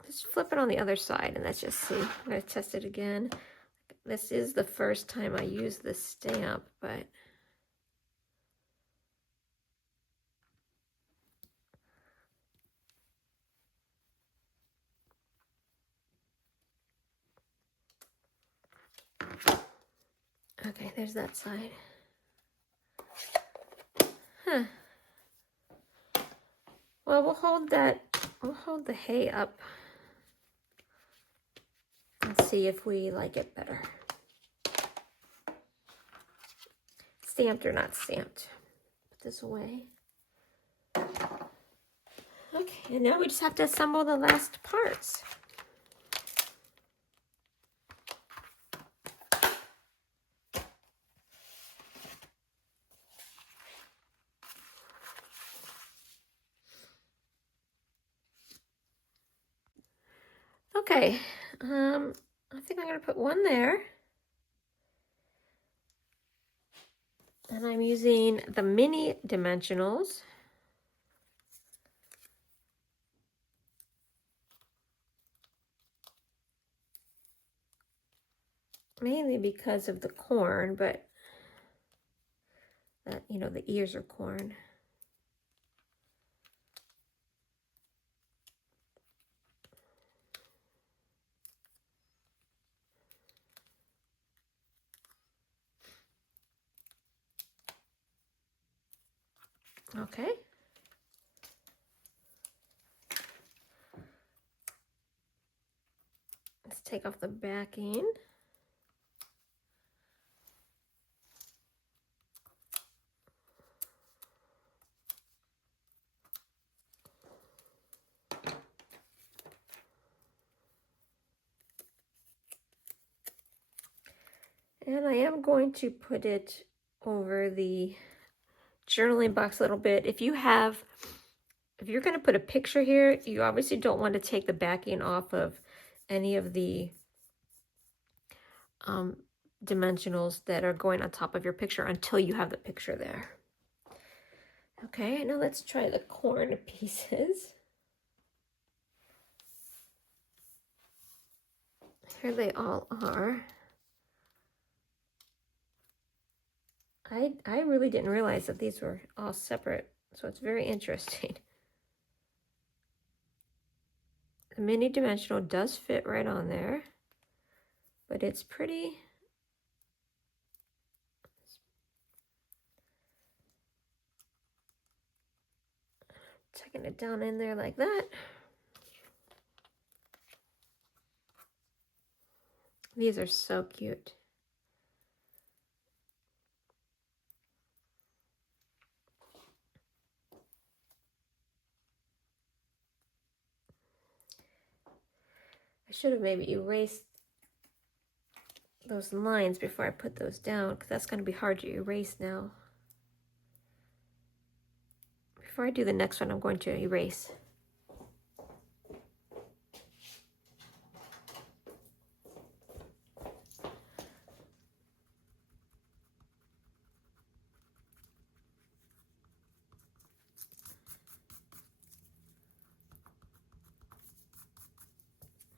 Let's flip it on the other side and let's just see. I'm going to test it again. This is the first time I use this stamp, but okay, there's that side. Huh. Well, we'll hold the hay up and see if we like it better. Stamped or not stamped. Put this away. Okay, and now we just have to assemble the last parts. Okay, I think I'm going to put one there. And I'm using the mini dimensionals. mainly because of the corn, but you know, the ears are corn. Okay. Let's take off the backing. And I am going to put it over the journaling box a little bit. If you're going to put a picture here, you obviously don't want to take the backing off of any of the dimensionals that are going on top of your picture until you have the picture there. Okay, now let's try the corn pieces. Here they all are. I really didn't realize that these were all separate, so it's very interesting. The mini dimensional does fit right on there, but it's pretty. Tucking it down in there like that. These are so cute. I should have maybe erased those lines before I put those down, because that's going to be hard to erase now. Before I do the next one, I'm going to erase.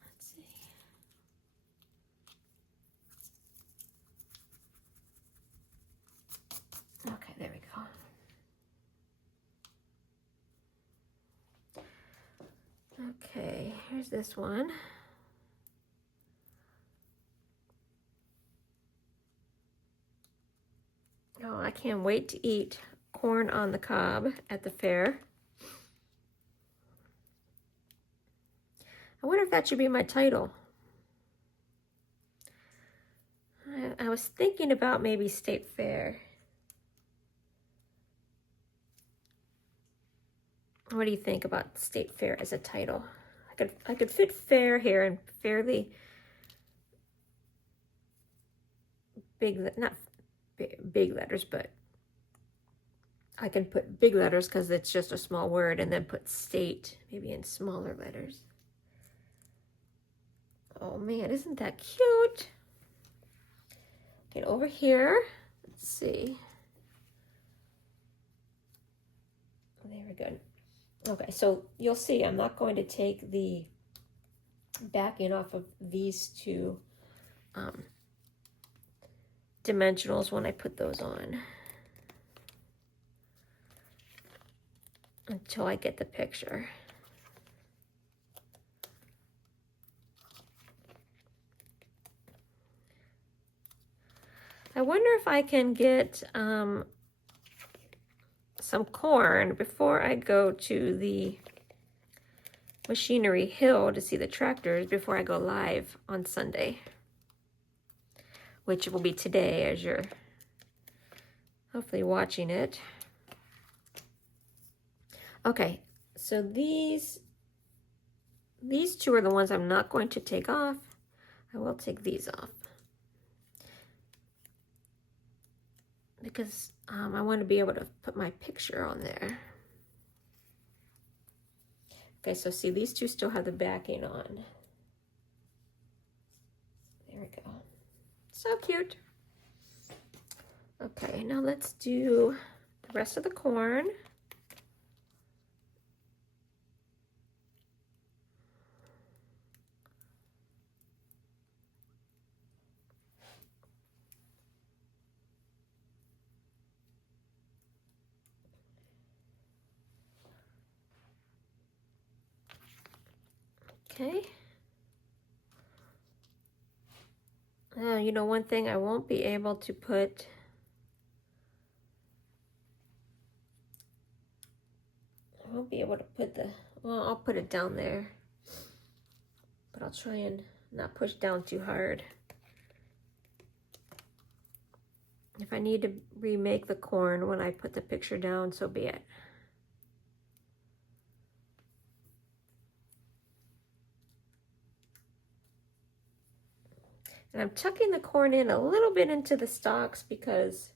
Let's see. Okay, there we go. Okay, here's this one. Oh, I can't wait to eat corn on the cob at the fair. I wonder if that should be my title. I was thinking about maybe State Fair. What do you think about State Fair as a title? I could fit fair here and fairly big, not big letters, but I can put big letters because it's just a small word, and then put state maybe in smaller letters. Oh man, isn't that cute? Okay, over here, let's see. There we go. Okay, so you'll see I'm not going to take the backing off of these two dimensionals when I put those on until I get the picture. I wonder if I can get some corn before I go to the Machinery Hill to see the tractors before I go live on Sunday, which will be today as you're hopefully watching it. Okay, so these two are the ones I'm not going to take off. I will take these off because I want to be able to put my picture on there. Okay, so see, these two still have the backing on. There we go. So cute. Okay, now let's do the rest of the corn. Okay. You know, one thing I won't be able to put, well, I'll put it down there, but I'll try and not push down too hard. If I need to remake the corn when I put the picture down, so be it. And I'm tucking the corn in a little bit into the stalks because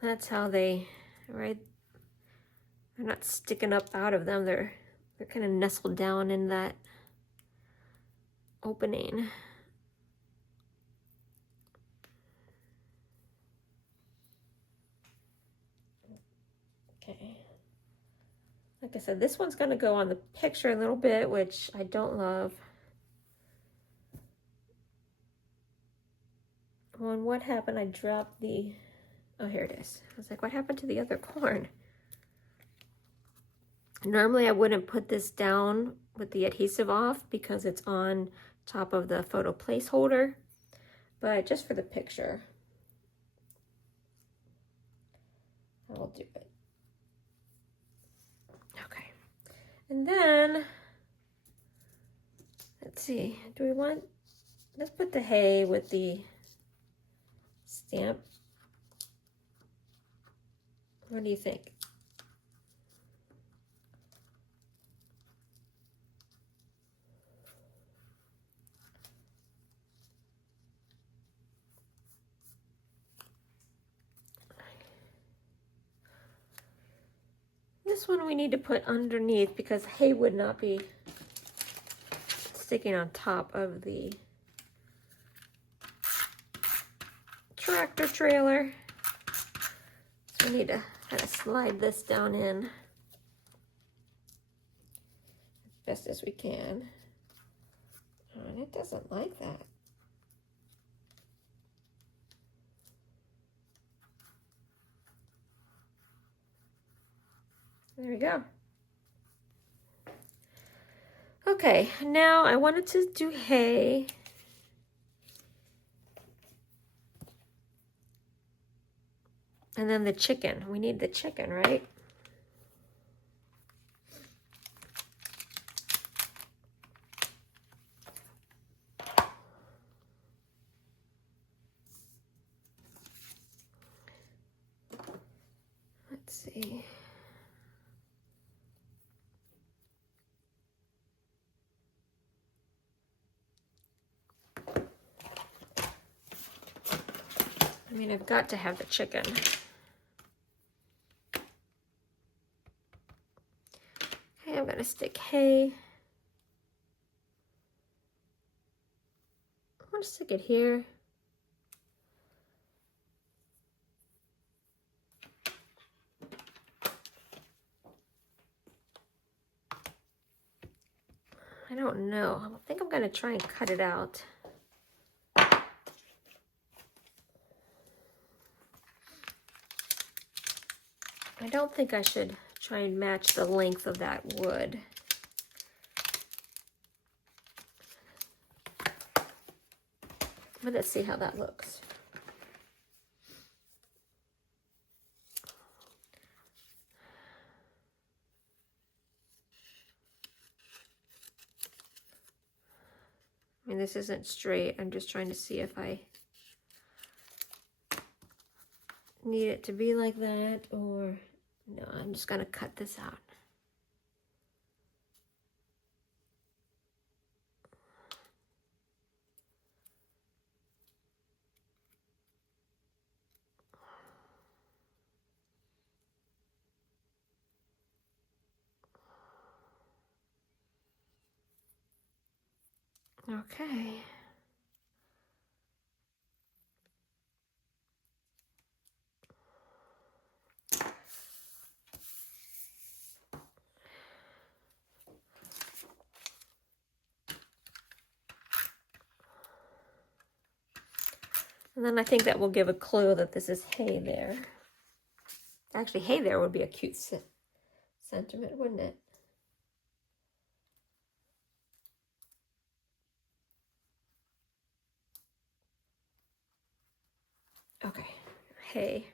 that's how they, right? They're not sticking up out of them. They're kind of nestled down in that opening. Okay. Like I said, this one's going to go on the picture a little bit, which I don't love. Well, and what happened? I dropped the, oh, here it is. I was like, what happened to the other corn? Normally I wouldn't put this down with the adhesive off because it's on top of the photo placeholder, but just for the picture, I will do it. Okay. And then, let's see, do we want, let's put the hay with the stamp. What do you think? This one we need to put underneath because hay would not be sticking on top of the tractor trailer. So we need to kind of slide this down in as best as we can. Oh, and it doesn't like that. There we go. Okay, now I wanted to do hay. And then the chicken. We need the chicken, right? Let's see. I mean, I've got to have the chicken. Okay, I'm gonna stick hay. I'm gonna stick it here. I don't know. I think I'm gonna try and cut it out. I don't think I should try and match the length of that wood. But let's see how that looks. I mean, this isn't straight. I'm just trying to see if I need it to be like that or no. I'm just gonna cut this out. Okay. And then I think that will give a clue that this is hay there. Actually, hay there would be a cute sentiment, wouldn't it? Okay, hey.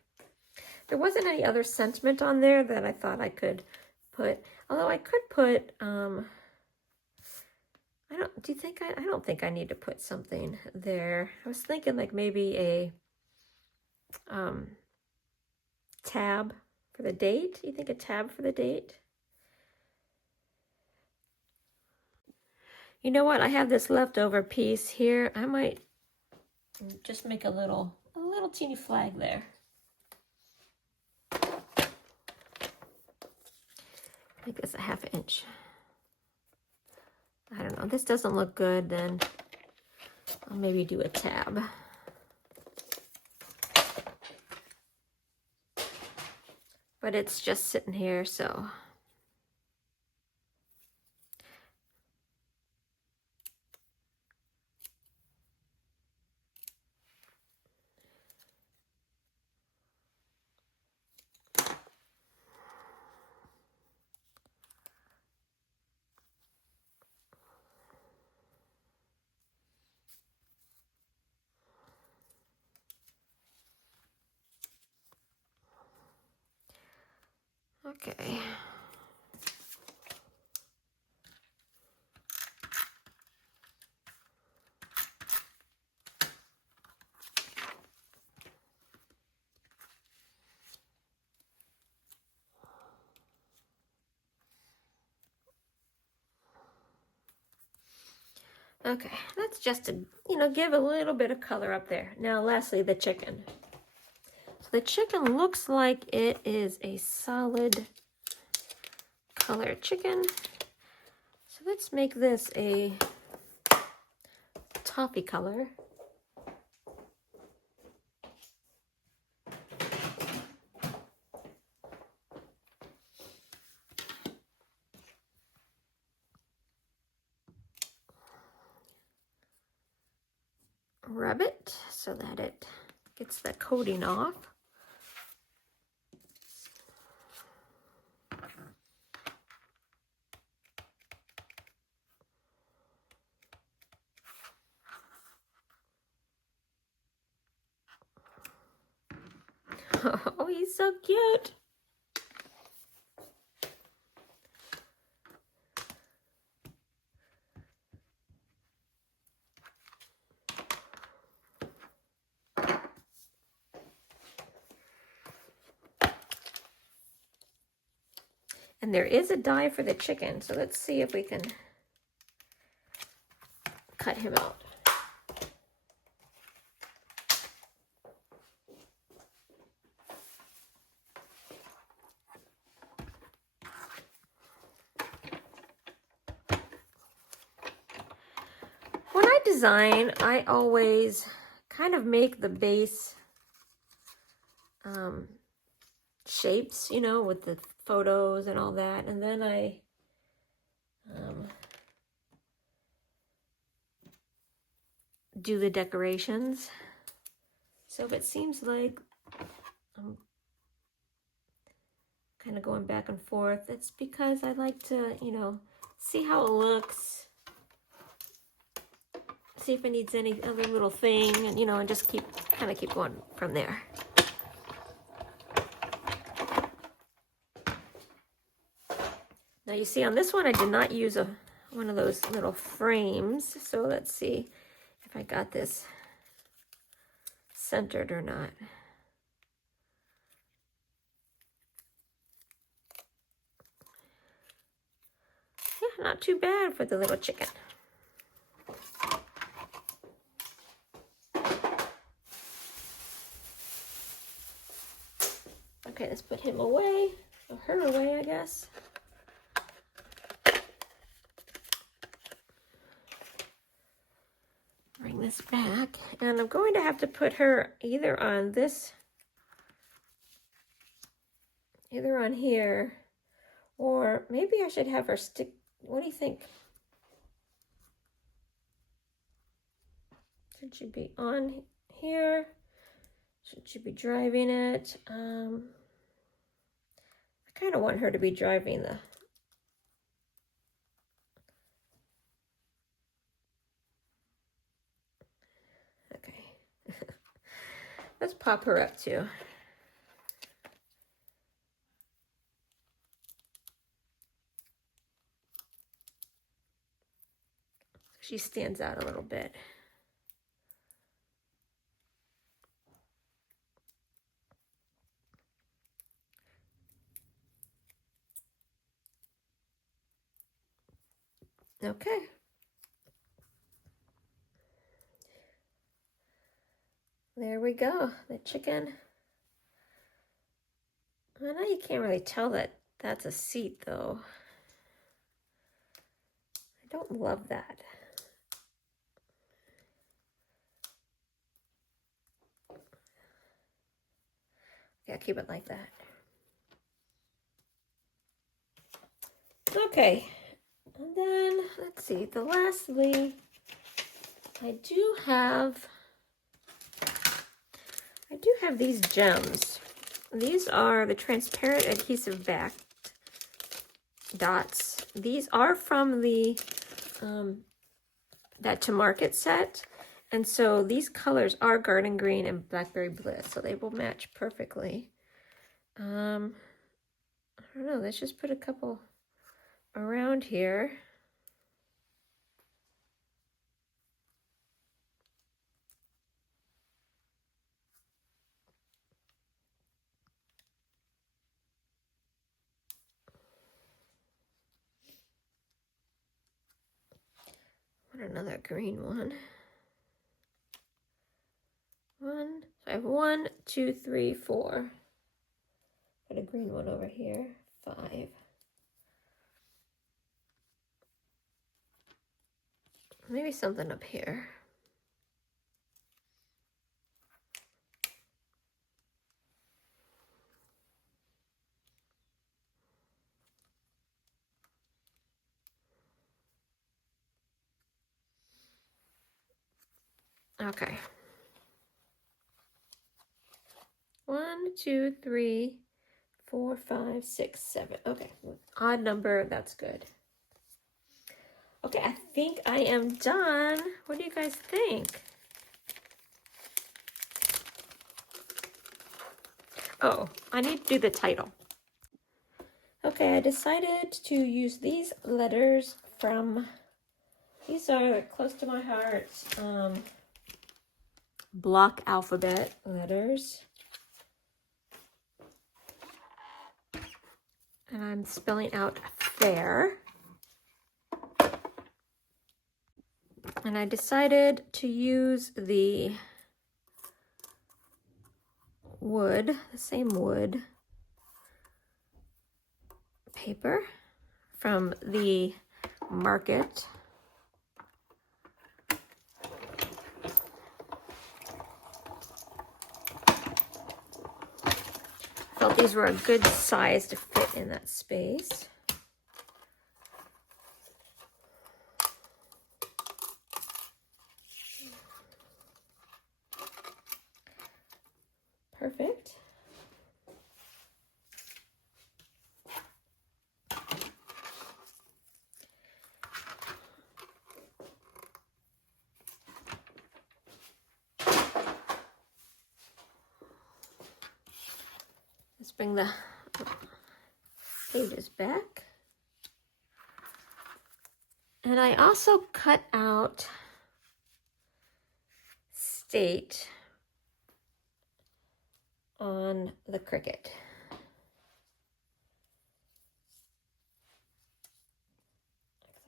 There wasn't any other sentiment on there that I thought I could put, although I could put, I don't think I need to put something there. I was thinking like maybe a tab for the date. You think a tab for the date? You know what? I have this leftover piece here. I might just make a little teeny flag there. Make this a ½ inch. I don't know. This doesn't look good, then I'll maybe do a tab. But it's just sitting here, so. Okay. Okay, that's just to, give a little bit of color up there. Now, lastly, the chicken. So the chicken looks like it is a solid color chicken. So let's make this a toffee color. Rub it so that it gets the coating off. Oh, he's so cute. And there is a die for the chicken, so let's see if we can cut him out. When I design, I always kind of make the base shapes, with the photos and all that, and then I do the decorations. So if it seems like I'm kind of going back and forth, it's because I like to, see how it looks, see if it needs any other little thing, and and just keep going from there. Now you see on this one I did not use one of those little frames, so let's see if I got this centered or not. Yeah, not too bad for the little chicken. Okay, let's put him away, or her away, I guess. Bring this back, and I'm going to have to put her either on here, or maybe I should have her stick. What do you think? Should she be on here? Should she be driving it? I kind of want her to be driving the... Okay. Let's pop her up too. She stands out a little bit. Okay. There we go, the chicken. I know you can't really tell that that's a seat though. I don't love that. Yeah, keep it like that. Okay, and then let's see, lastly, I do have these gems. These are the transparent adhesive back dots. These are from the that to market set, and so these colors are garden green and blackberry bliss, so they will match perfectly. I don't know, let's just put a couple around here. What another green one. So I have 1, 2, 3, 4. Put a green one over here. 5. Maybe something up here. Okay. 1, 2, 3, 4, 5, 6, 7. Okay, odd number, that's good. Okay, I think I am done. What do you guys think? Oh, I need to do the title. Okay, I decided to use these letters from, these are close to my heart, block alphabet letters. And I'm spelling out fair. And I decided to use the wood, the same wood paper from the market. Felt these were a good size to fit in that space. Perfect. Let's bring the pages back. And I also cut out state on the Cricut.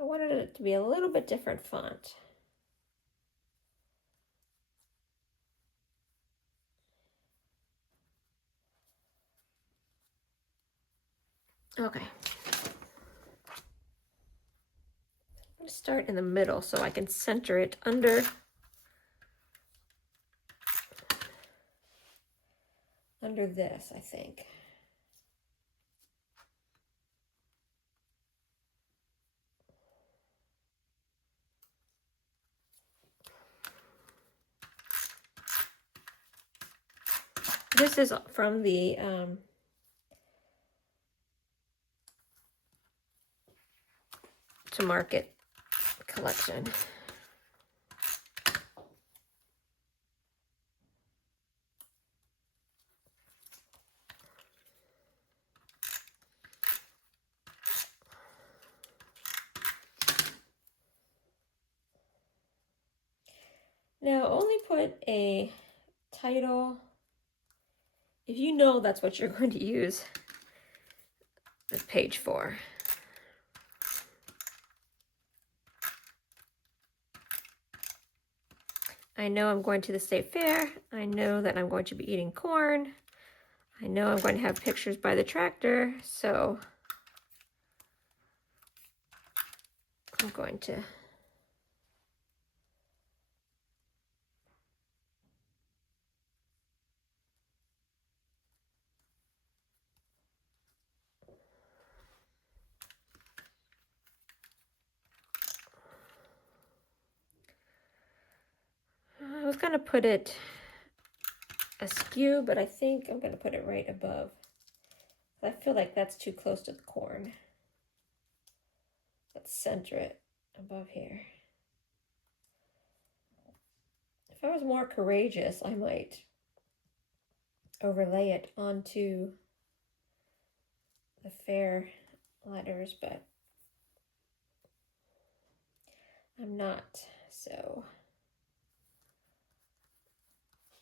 I wanted it to be a little bit different font. Okay. I'm going to start in the middle so I can center it under this, I think. This is from the to market collection. Now only put a title if you know that's what you're going to use this page for. I know I'm going to the state fair. I know that I'm going to be eating corn. I know I'm going to have pictures by the tractor, so I'm going to I was going to put it askew, but I think I'm going to put it right above. I feel like that's too close to the corn. Let's center it above here. If I was more courageous, I might overlay it onto the fair letters, but I'm not. So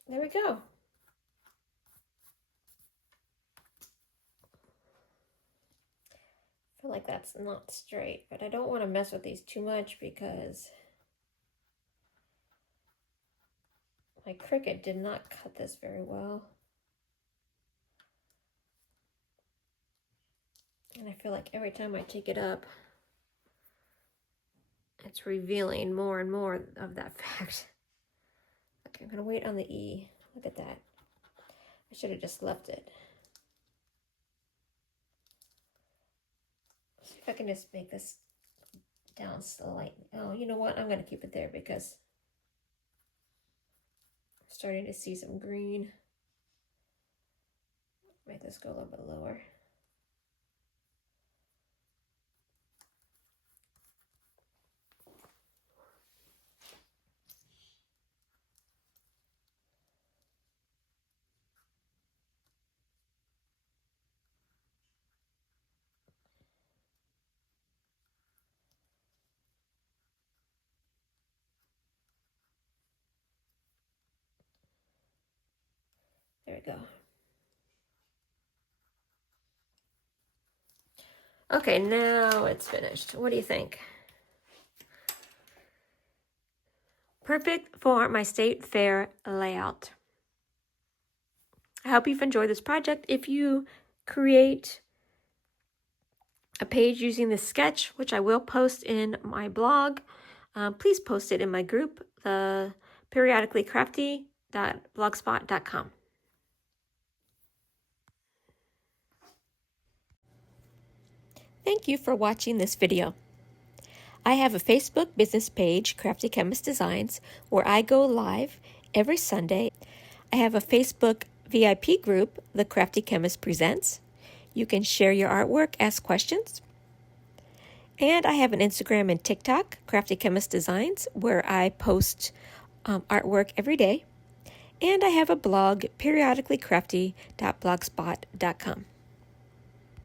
there we go. I feel like that's not straight, but I don't want to mess with these too much because my Cricut did not cut this very well. And I feel like every time I take it up, it's revealing more and more of that fact. Okay, I'm gonna wait on the E. Look at that. I should have just left it. See if I can just make this down slightly. Oh, you know what? I'm gonna keep it there because I'm starting to see some green. Make this go a little bit lower. There we go. Okay, now it's finished. What do you think? Perfect for my state fair layout. I hope you've enjoyed this project. If you create a page using this sketch, which I will post in my blog, please post it in my group, the periodicallycrafty.blogspot.com. Thank you for watching this video. I have a Facebook business page, Crafty Chemist Designs, where I go live every Sunday. I have a Facebook VIP group, The Crafty Chemist Presents. You can share your artwork, ask questions. And I have an Instagram and TikTok, Crafty Chemist Designs, where I post artwork every day. And I have a blog, periodicallycrafty.blogspot.com.